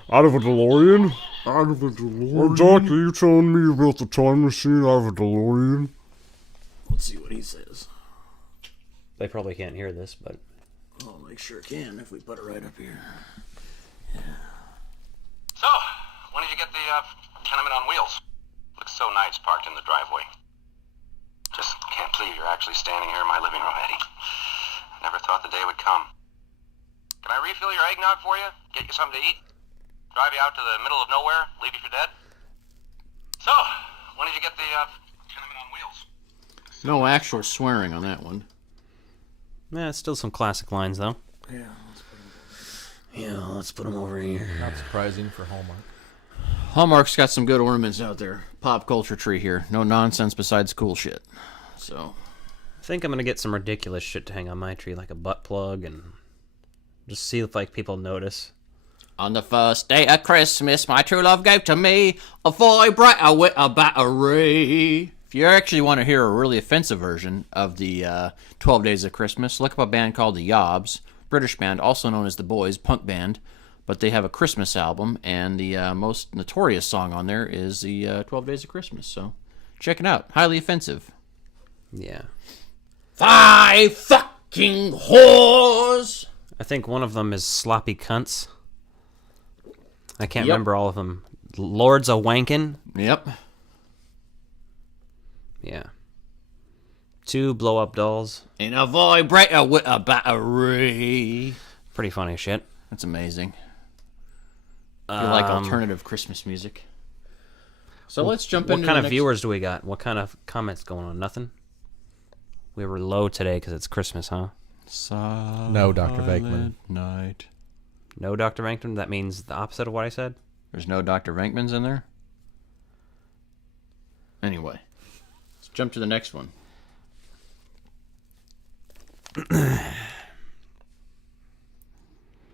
Out of a DeLorean? Out of a DeLorean? Doctor, you telling me about the time machine out of a DeLorean? Let's see what he says. They probably can't hear this, but... I'll make sure it can if we put it right up here. Yeah. So... When did you get the tenement on wheels? Looks so nice parked in the driveway. Just can't believe you're actually standing here in my living room, Eddie. Never thought the day would come. Can I refill your eggnog for you? Get you something to eat? Drive you out to the middle of nowhere? Leave you for dead? So, when did you get the tenement on wheels? No actual swearing on that one. Yeah, still some classic lines, though. Yeah, let's put them over here. Not surprising for Hallmark. Hallmark's got some good ornaments out there. Pop culture tree here. No nonsense besides cool shit. So, I think I'm going to get some ridiculous shit to hang on my tree, like a butt plug, and just see if people notice. On the first day of Christmas, my true love gave to me a vibrator with a battery. If you actually want to hear a really offensive version of the 12 Days of Christmas, look up a band called the Yobs, British band, also known as the Boys, punk band. But they have a Christmas album, and the most notorious song on there is the 12 Days of Christmas. So check it out. Highly offensive. Yeah. I fuck fucking whores. I think one of them is sloppy cunts. I can't remember all of them. Lords a wankin'. Yep. Yeah. 2 blow-up dolls. And a vibrator with a battery. Pretty funny shit. That's amazing. You like alternative Christmas music. So let's jump into what kind of viewers do we got? What kind of comments going on? Nothing? We were low today because it's Christmas, huh? No, Dr. Venkman. Night. No Dr. Venkman? That means the opposite of what I said? There's no Dr. Venkmans in there? Anyway. Let's jump to the next one.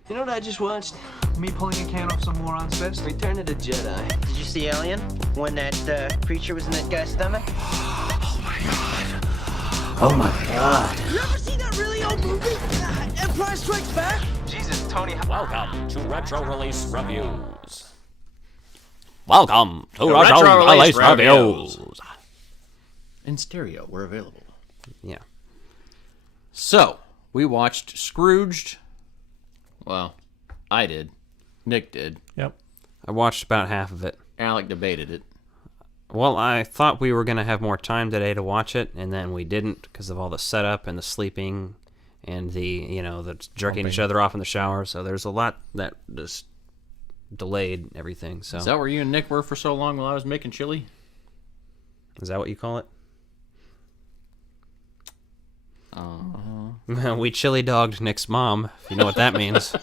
You know what I just watched? Me pulling a can off some moron's fist? Return of the Jedi. Did you see Alien? When that creature was in that guy's stomach? Oh my god. You ever seen that really old movie? Empire Strikes Back? Jesus, Tony. Welcome to Retro Release Reviews. Welcome to Retro Release Reviews. In stereo, we're available. Yeah. So, we watched Scrooged. Well, I did. Nick did. Yep. I watched about half of it. Alec debated it. Well, I thought we were going to have more time today to watch it, and then we didn't because of all the setup and the sleeping and the, the jerking each other off in the shower. So there's a lot that just delayed everything. So is that where you and Nick were for so long while I was making chili? Is that what you call it? Uh-huh. We chili dogged Nick's mom, if you know what that means.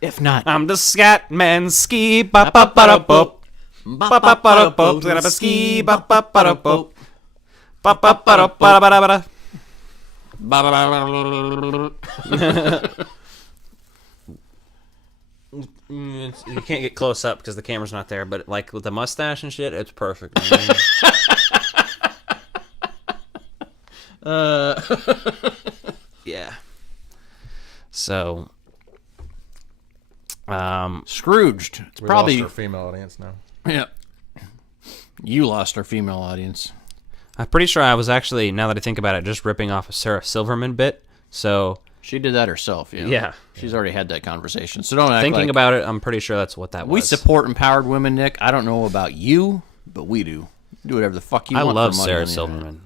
If not, I'm the scat man ski ba ba ba da bop. Ba ba ba da bop, gonna ba ski ba ba ba da bop. Ba ba ba da ba da ba da ba da. You can't get close up because the camera's not there, but like with the mustache and shit, it's perfect. Yeah. So, Scrooged. It's probably lost our female audience now. Yeah. You lost our female audience. I'm pretty sure I was actually, now that I think about it, just ripping off a Sarah Silverman bit. So she did that herself. Yeah. She's already had that conversation. So don't act thinking about it, I'm pretty sure that's what that was. We support empowered women, Nick. I don't know about you, but we do. Do whatever the fuck you want. I love for money Sarah on the Silverman. internet.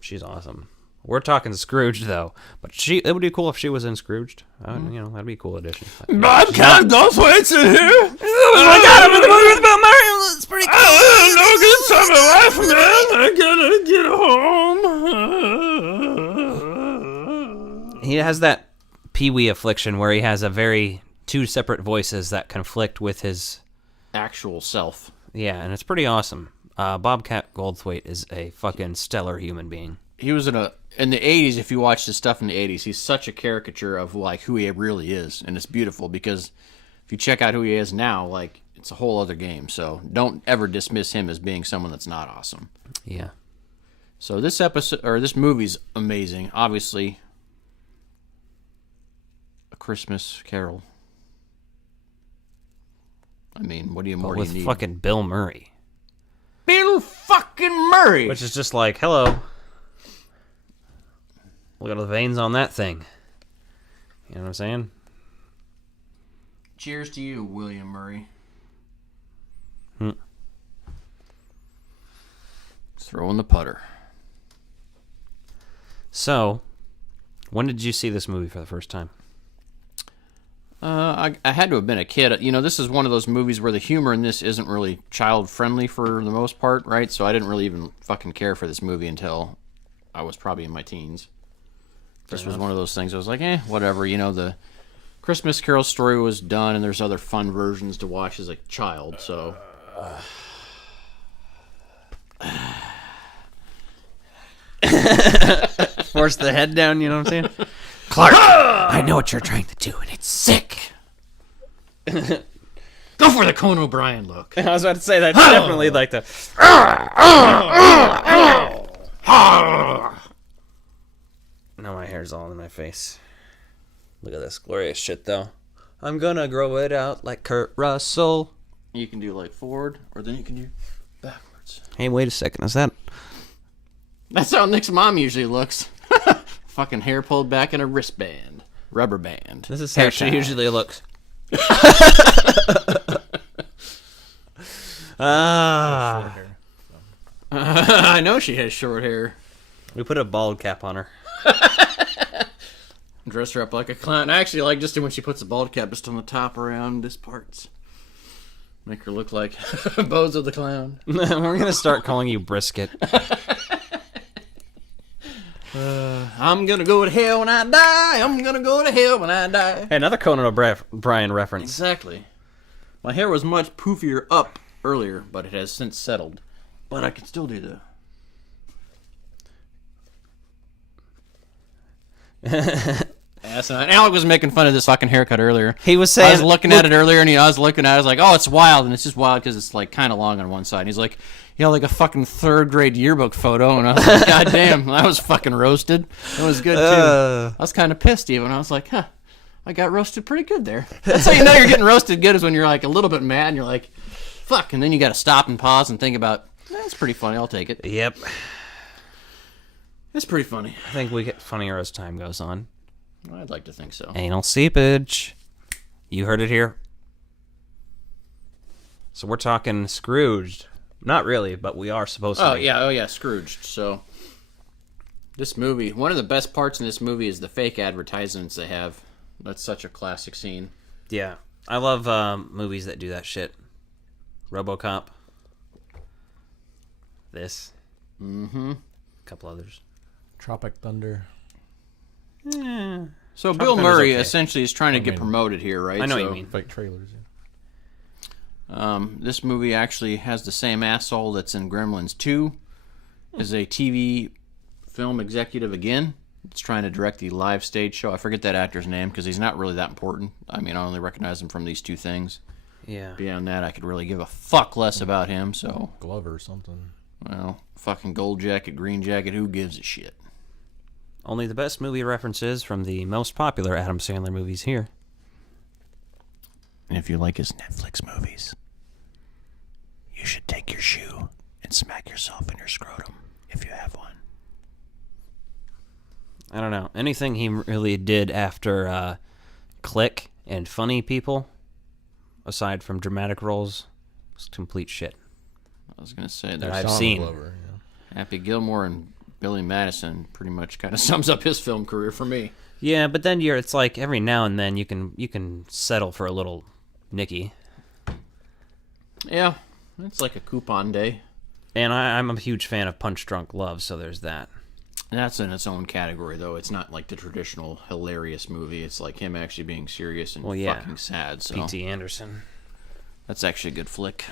She's awesome. We're talking Scrooged though, but it would be cool if she was in Scrooged. That'd be a cool addition. Bob can't go for it in here. Oh my god, I'm in the movie with Bill Murray. It's pretty cool. No good time of life, man. I gotta get home. He has that Pee-wee affliction where he has two separate voices that conflict with his actual self. Yeah, and it's pretty awesome. Bobcat Goldthwait is a fucking stellar human being. He was in the 80s. If you watch his stuff in the 80s, he's such a caricature of like who he really is, and it's beautiful because if you check out who he is now, like it's a whole other game. So don't ever dismiss him as being someone that's not awesome. Yeah. So this movie's amazing. Obviously, A Christmas Carol. I mean, what do you more with do you need? Fucking Bill Murray. Bill fucking Murray, which is just like, hello. Look at the veins on that thing. You know what I'm saying? Cheers to you, William Murray. Throwing the putter. So, when did you see this movie for the first time? I had to have been a kid. This is one of those movies where the humor in this isn't really child-friendly for the most part, right? So I didn't really even fucking care for this movie until I was probably in my teens. This was one of those things I was like, whatever. The Christmas Carol story was done, and there's other fun versions to watch as a child, so... Force the head down, you know what I'm saying? Clark, I know what you're trying to do, and it's sick. Go for the Conan O'Brien look. I was about to say, that's definitely like the... Now my hair's all in my face. Look at this glorious shit, though. I'm gonna grow it out like Kurt Russell. You can do like forward, or then you can do backwards. Hey, wait a second. Is that... That's how Nick's mom usually looks. fucking hair pulled back in a wristband. Rubber band. This is how she usually looks. I know she has short hair. We put a bald cap on her. Dress her up like a clown. I actually like just when she puts a bald cap just on the top around this parts. Make her look like Bozo the Clown. We're going to start calling you Brisket. I'm going to go to hell when I die. I'm going to go to hell when I die. Hey, another Conan O'Brien reference. Exactly. My hair was much poofier up earlier, but it has since settled. But I can still do the... Asinine. Alec was making fun of this fucking haircut earlier. He was saying... I was looking at it earlier, and I was looking at it, I was like, oh, it's wild, and it's just wild because it's like kind of long on one side. And he's like, you know, like a fucking third grade yearbook photo, and I was like, god damn, that was fucking roasted. It was good, too. I was kind of pissed, even. I was like, huh, I got roasted pretty good there. That's how you know you're getting roasted good, is when you're like a little bit mad, and you're like, fuck, and then you got to stop and pause and think about, that's pretty funny, I'll take it. Yep. It's pretty funny. I think we get funnier as time goes on. I'd like to think so. Anal seepage. You heard it here. So we're talking Scrooged. Not really, but we are supposed to be. Oh yeah, Scrooged. So this movie, one of the best parts in this movie is the fake advertisements they have. That's such a classic scene. Yeah. I love movies that do that shit. RoboCop. This. Mm-hmm. A couple others. Tropic Thunder. Yeah. So Bill Murray essentially is trying to get promoted here, right? I know so, what you mean. Fake trailers, this movie actually has the same asshole that's in Gremlins 2. Is a TV film executive again. It's trying to direct the live stage show. I forget that actor's name because he's not really that important. I mean, I only recognize him from these two things. Yeah. Beyond that, I could really give a fuck less about him, so... Glover or something. Well, fucking Gold Jacket, Green Jacket, who gives a shit? Only the best movie references from the most popular Adam Sandler movies here. And if you like his Netflix movies, you should take your shoe and smack yourself in your scrotum if you have one. I don't know. Anything he really did after Click and Funny People, aside from dramatic roles, was complete shit. I was going to say that I've seen. Glover, yeah. Happy Gilmore and Billy Madison pretty much kind of sums up his film career for me. Yeah, but then it's like every now and then you can settle for a little Nicky. Yeah, it's like a coupon day. And I'm a huge fan of Punch Drunk Love, so there's that. That's in its own category, though. It's not like the traditional hilarious movie. It's like him actually being serious and fucking sad. So. P.T. Anderson. That's actually a good flick.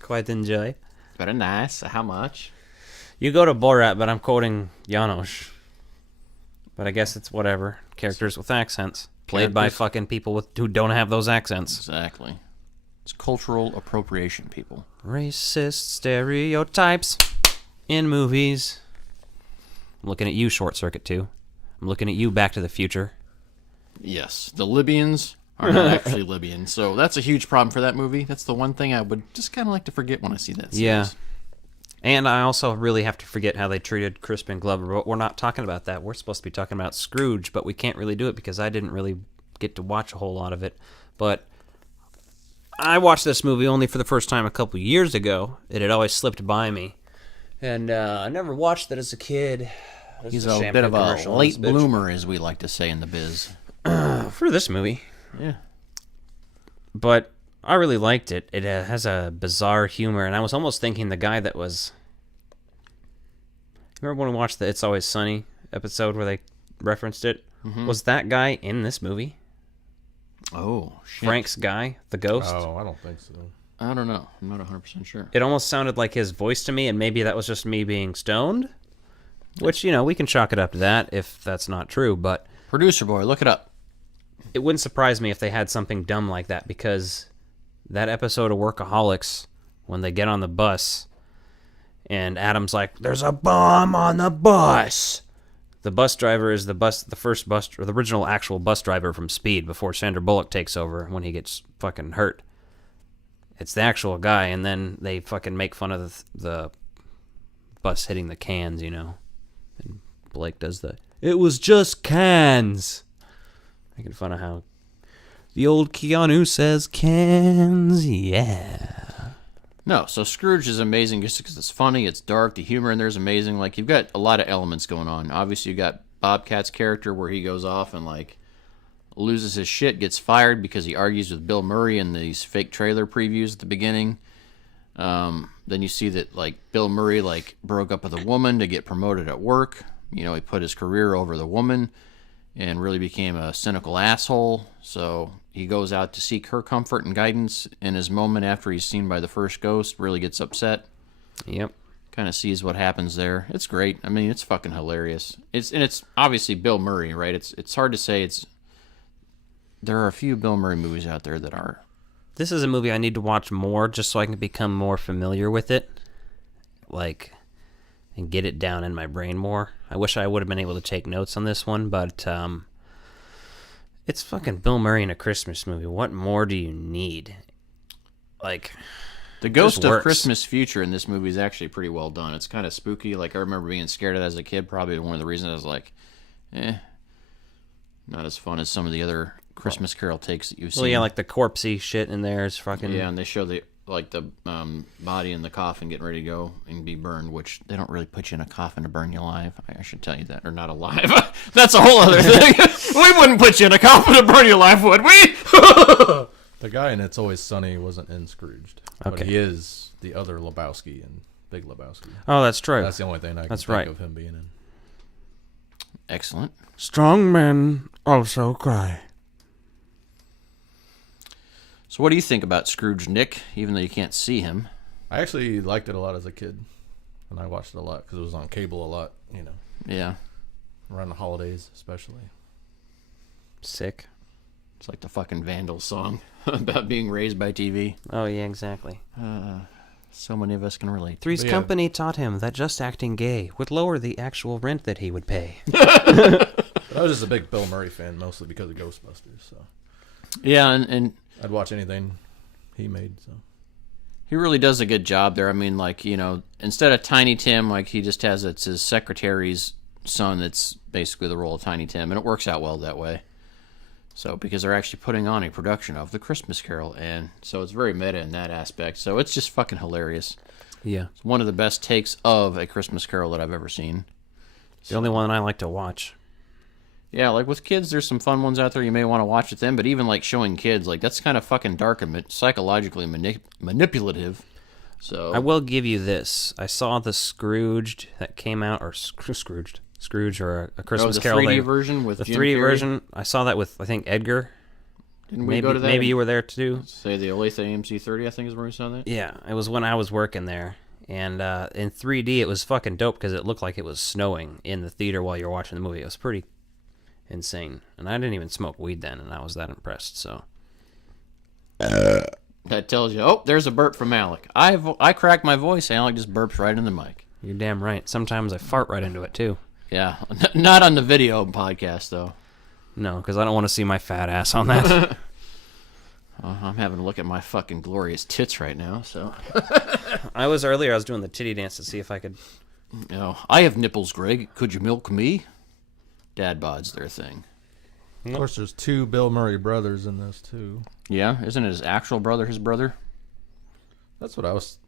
Quite enjoy. Very nice. How much? You go to Borat, but I'm quoting Janos. But I guess it's whatever. Characters with accents. Played by fucking people who don't have those accents. Exactly. It's cultural appropriation, people. Racist stereotypes in movies. I'm looking at you, Short Circuit 2. I'm looking at you, Back to the Future. Yes. The Libyans are not actually Libyan, so that's a huge problem for that movie. That's the one thing I would just kind of like to forget when I see that series. Yeah. And I also really have to forget how they treated Crispin Glover, but we're not talking about that. We're supposed to be talking about Scrooge, but we can't really do it because I didn't really get to watch a whole lot of it. But I watched this movie only for the first time a couple years ago. It had always slipped by me. And I never watched it as a kid. He's a bit of a late bloomer, as we like to say in the biz. For this movie. Yeah. But I really liked it. It has a bizarre humor, and I was almost thinking the guy that was... Remember when we watched the It's Always Sunny episode where they referenced it? Mm-hmm. Was that guy in this movie? Oh, shit. Frank's guy, the ghost? Oh, I don't think so. I don't know. I'm not 100% sure. It almost sounded like his voice to me, and maybe that was just me being stoned. Which, we can chalk it up to that if that's not true, but... Producer boy, look it up. It wouldn't surprise me if they had something dumb like that, because that episode of Workaholics, when they get on the bus, and Adam's like, "There's a bomb on the bus!" The bus driver is the original actual bus driver from Speed before Sandra Bullock takes over when he gets fucking hurt. It's the actual guy, and then they fucking make fun of the bus hitting the cans, and Blake does the, "It was just cans," making fun of how the old Keanu says cans, yeah. No, so Scrooge is amazing just because it's funny, it's dark, the humor in there is amazing. Like, you've got a lot of elements going on. Obviously, you got Bobcat's character where he goes off and, like, loses his shit, gets fired because he argues with Bill Murray in these fake trailer previews at the beginning. Then you see that, like, Bill Murray, like, broke up with a woman to get promoted at work. You know, he put his career over the woman and really became a cynical asshole. So he goes out to seek her comfort and guidance in his moment after he's seen by the first ghost, really gets upset. Yep. Kind of sees what happens there. It's great. I mean, it's fucking hilarious. It's obviously Bill Murray, right? It's hard to say there are a few Bill Murray movies out there that are. This is a movie I need to watch more just so I can become more familiar with it. Like, and get it down in my brain more. I wish I would have been able to take notes on this one, but it's fucking Bill Murray in a Christmas movie. What more do you need? Like, the Ghost of Christmas Future in this movie is actually pretty well done. It's kind of spooky. Like, I remember being scared of it as a kid. Probably one of the reasons I was like, not as fun as some of the other Christmas Carol takes that you've seen. Well, yeah, like the corpsey shit in there is fucking... Yeah, and they show the body in the coffin getting ready to go and be burned, which they don't really put you in a coffin to burn you alive. I should tell you that. Or not alive. That's a whole other thing. We wouldn't put you in a coffin to burn you alive, would we? The guy in It's Always Sunny wasn't in Scrooged. Okay. But he is the other Lebowski in Big Lebowski. Oh, that's true. That's the only thing I can think of him being in. Excellent. Strong men also cry. So what do you think about Scrooge, Nick, even though you can't see him? I actually liked it a lot as a kid. And I watched it a lot because it was on cable a lot, Yeah. Around the holidays, especially. Sick. It's like the fucking Vandals song about being raised by TV. Oh, yeah, exactly. So many of us can relate. Three's Company taught him that just acting gay would lower the actual rent that he would pay. I was just a big Bill Murray fan, mostly because of Ghostbusters. So. Yeah, and I'd watch anything he made. So he really does a good job there. I mean, like, instead of Tiny Tim, like, he just has it's his secretary's son that's basically the role of Tiny Tim, and it works out well that way. So, because they're actually putting on a production of The Christmas Carol, and so it's very meta in that aspect. So it's just fucking hilarious. Yeah. It's one of the best takes of A Christmas Carol that I've ever seen. The only one I like to watch. Yeah, like with kids, there's some fun ones out there you may want to watch with them, but even like showing kids, like, that's kind of fucking dark and psychologically manipulative. So I will give you this. I saw the Scrooged that came out, or Scrooge, or a Christmas Carol. The 3D version with the Jim 3D Carrey? version. I saw that with, I think, Edgar. Didn't we go to that? Maybe you were there too. Say the Olathe AMC 30, I think is where we saw that. Yeah, it was when I was working there. And in 3D, it was fucking dope because it looked like it was snowing in the theater while you were watching the movie. It was pretty insane. And I didn't even smoke weed then, and I was that impressed, so. That tells you, oh, there's a burp from Alec. I cracked my voice, Alec just burps right in the mic. You're damn right. Sometimes I fart right into it, too. Yeah, not on the video podcast, though. No, because I don't want to see my fat ass on that. I'm having a look at my fucking glorious tits right now, so. I was doing the titty dance to see if I could. I have nipples, Greg. Could you milk me? Dad bod's their thing. Of course, there's 2 Bill Murray brothers in this, too. Yeah? Isn't it his actual brother, his brother? That's what I was...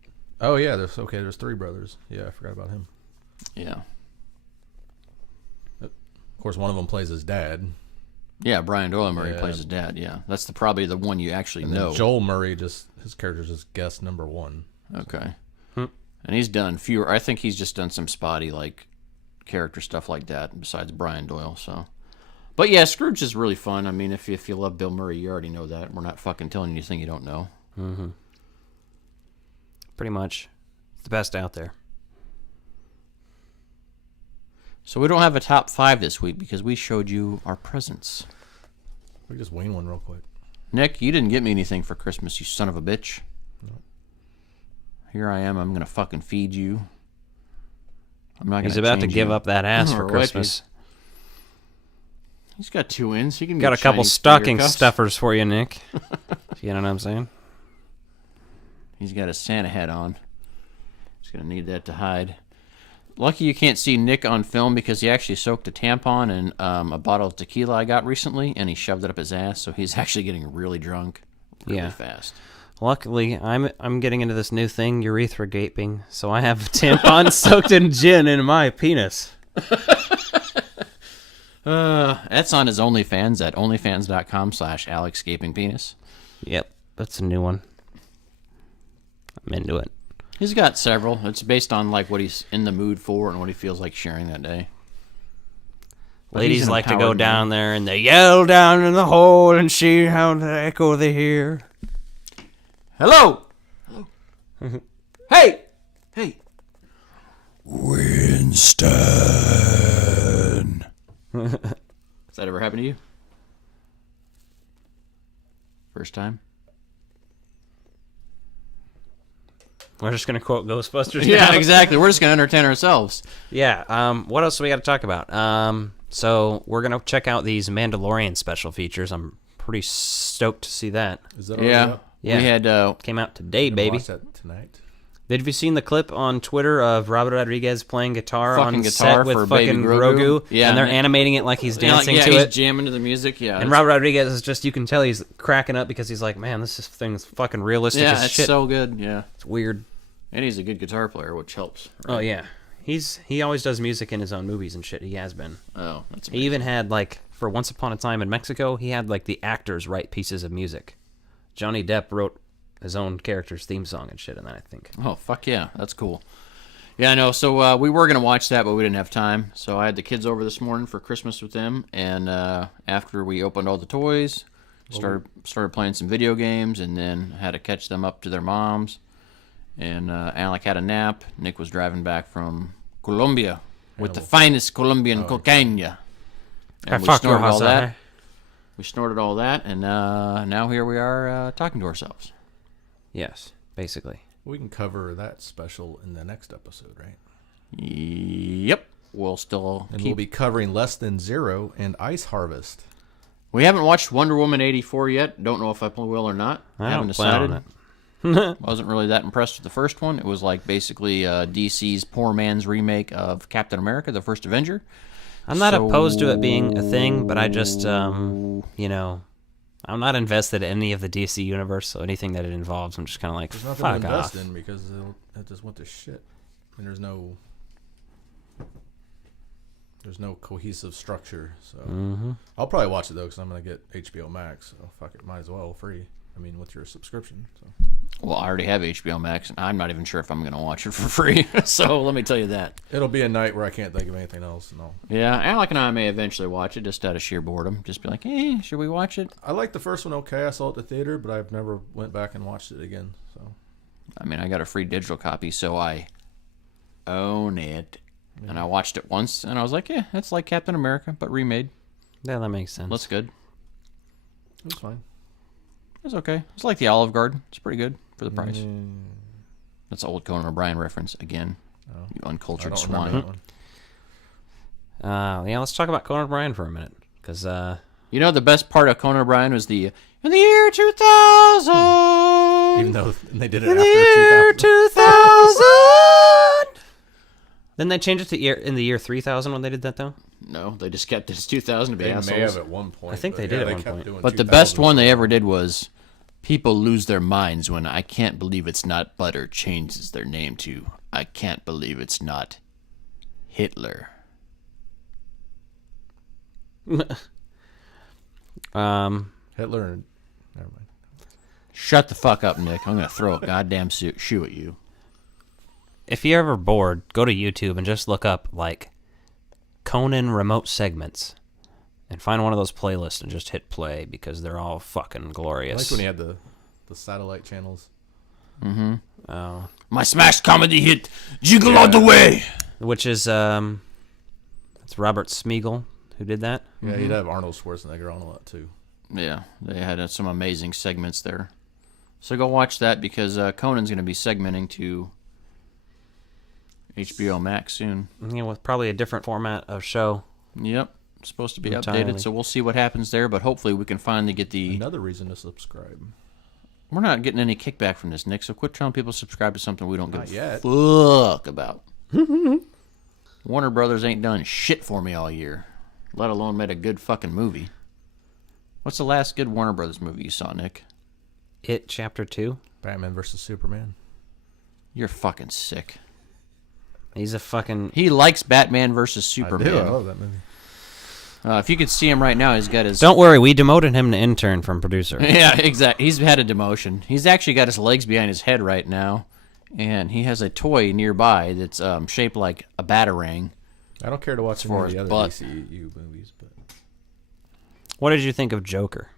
Oh, yeah, there's 3 brothers. Yeah, I forgot about him. Yeah. Of course, one of them plays his dad. Yeah, Brian Doyle Murray plays his dad, yeah. That's probably the one you actually know. Joel Murray, his character's just guest number 1. Okay. And he's done fewer... I think he's just done some spotty, like, character stuff like that, besides Brian Doyle, so... But yeah, Scrooge is really fun. I mean, if you love Bill Murray, you already know that. We're not fucking telling you anything you don't know. Mm-hmm. Pretty much. It's the best out there. So we don't have a top 5 this week because we showed you our presents. We just wing one real quick. Nick, you didn't get me anything for Christmas, you son of a bitch. No. Here I am. I'm going to fucking feed you. I'm not going to He's about to give up that ass for Christmas. He's got 2 ends. He can got a couple stocking stuffers for you, Nick. You know what I'm saying? He's got a Santa hat on. He's going to need that to hide. Lucky you can't see Nick on film because he actually soaked a tampon in a bottle of tequila I got recently, and he shoved it up his ass, so he's actually getting really drunk really fast. Luckily, I'm getting into this new thing, urethra gaping, so I have tampons soaked in gin in my penis. That's on his OnlyFans at onlyfans.com/AlexGapingPenis. Yep, that's a new one. I'm into it. He's got several. It's based on like what he's in the mood for and what he feels like sharing that day. But ladies like to go down there and they yell down in the hole and see how the echo they hear. Hello! Hey! Hey! Winston. Has that ever happened to you? First time? We're just going to quote Ghostbusters now. Yeah, exactly. We're just going to entertain ourselves. Yeah. What else do we got to talk about? So we're going to check out these Mandalorian special features. I'm pretty stoked to see that. Is that up? Yeah. We had came out today, baby. Watch that tonight. Have you seen the clip on Twitter of Robert Rodriguez playing guitar fucking on guitar set with for fucking Baby Grogu? Yeah, and they're animating it like he's dancing to he's it. jamming to the music. Yeah, and Robert Rodriguez is just, you can tell he's cracking up because he's like, man, this thing's fucking realistic as it's shit. so good. Yeah, it's weird. And he's a good guitar player, which helps. Right? Oh yeah, he always does music in his own movies and shit. He has been. Oh, that's amazing. He even had like for Once Upon a Time in Mexico, he had like the actors write pieces of music. Johnny Depp wrote his own character's theme song and shit in that, I think. Oh, fuck yeah. That's cool. Yeah, I know. So we were going to watch that, but we didn't have time. So I had the kids over this morning for Christmas with them. And after we opened all the toys, started playing some video games, and then had to catch them up to their moms. And Alec had a nap. Nick was driving back from Colombia with the finest Colombian cocaine. And we snorted all that. We snorted all that, and now here we are talking to ourselves. Yes, basically. We can cover that special in the next episode, right? Yep. We'll we'll be covering Less Than Zero and Ice Harvest. We haven't watched Wonder Woman 84 yet. Don't know if I will or not. I haven't decided. Wasn't really that impressed with the first one. It was like basically DC's poor man's remake of Captain America, the first Avenger. I'm not opposed to it being a thing, but I just, I'm not invested in any of the DC universe, so anything that it involves, I'm just kind of like, there's nothing fuck to invest off. in because it just went to shit. And there's no cohesive structure. So I'll probably watch it though because I'm gonna get HBO Max. So fuck it, might as well free. I mean, with your subscription. So. Well, I already have HBO Max, and I'm not even sure if I'm going to watch it for free. So let me tell you that. It'll be a night where I can't think of anything else. No. Yeah, Alec and I may eventually watch it just out of sheer boredom. Just be like, hey, should we watch it? I like the first one okay. I saw it at the theater, but I've never went back and watched it again. So. I mean, I got a free digital copy, so I own it. Yeah. And I watched it once, and I was like, yeah, it's like Captain America, but remade. Yeah, that makes sense. Looks good. It was fine. It was okay. It's like the Olive Garden. It's pretty good for the price. That's an old Conan O'Brien reference again. Oh. You uncultured swine. Yeah, let's talk about Conan O'Brien for a minute, because you know the best part of Conan O'Brien was in the year 2000. Even though they did it in after the year 2000. Then they changed it to in the year 3000 when they did that, though? No, they just kept it as 2000 to be assholes. They may have at one point. I think they did at one point. But the best one they ever did was people lose their minds when I Can't Believe It's Not Butter changes their name to I Can't Believe It's Not Hitler. Hitler. Never mind. Shut the fuck up, Nick. I'm going to throw a goddamn shoe at you. If you're ever bored, go to YouTube and just look up, like, Conan remote segments and find one of those playlists and just hit play because they're all fucking glorious. I like when he had the satellite channels. Mm-hmm. Oh. My smash comedy hit, Jiggle All the Way! Which is, it's Robert Smigel who did that. Yeah, he'd have Arnold Schwarzenegger on a lot, too. Yeah, they had some amazing segments there. So go watch that because Conan's going to be segmenting to HBO Max soon. Yeah, with probably a different format of show. Yep, it's supposed to be entirely updated, so we'll see what happens there, but hopefully we can finally get another reason to subscribe. We're not getting any kickback from this, Nick, so quit telling people to subscribe to something we don't give a fuck about. Warner Brothers ain't done shit for me all year, let alone made a good fucking movie. What's the last good Warner Brothers movie you saw, Nick? It Chapter 2. Batman versus Superman. You're fucking sick. He's a fucking... He likes Batman versus Superman. I do. I love that movie. If you could see him right now, he's got his... Don't worry, we demoted him to intern from producer. Yeah, exactly. He's had a demotion. He's actually got his legs behind his head right now, and he has a toy nearby that's shaped like a batarang. I don't care to watch any of the other DCU movies, but... What did you think of Joker?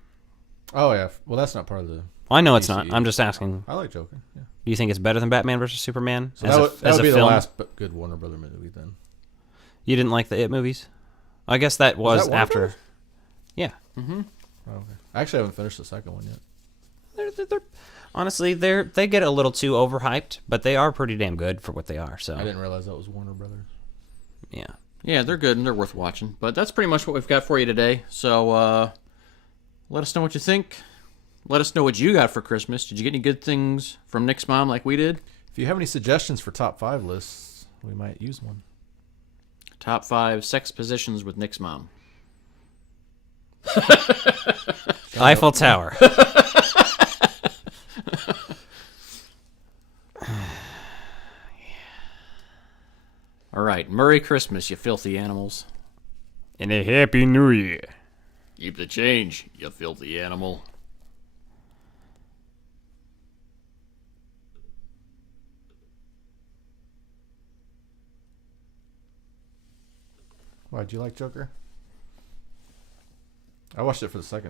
Oh, yeah. Well, that's not part of the... I know it's not. I'm just asking. I like Joker, yeah. Do you think it's better than Batman versus Superman? So that would be the last good Warner Brother movie, then. You didn't like the It movies? I guess that was after. Brothers? Yeah. Mm-hmm. Oh, okay. I actually haven't finished the second one yet. Honestly, they get a little too overhyped, but they are pretty damn good for what they are. So I didn't realize that was Warner Brothers. Yeah. Yeah, they're good and they're worth watching. But that's pretty much what we've got for you today. So let us know what you think. Let us know what you got for Christmas. Did you get any good things from Nick's mom like we did? If you have any suggestions for top 5 lists, we might use one. Top 5 sex positions with Nick's mom. Eiffel Tower. All right. Merry Christmas, you filthy animals. And a Happy New Year. Keep the change, you filthy animal. Why, did you like Joker? I watched it for the second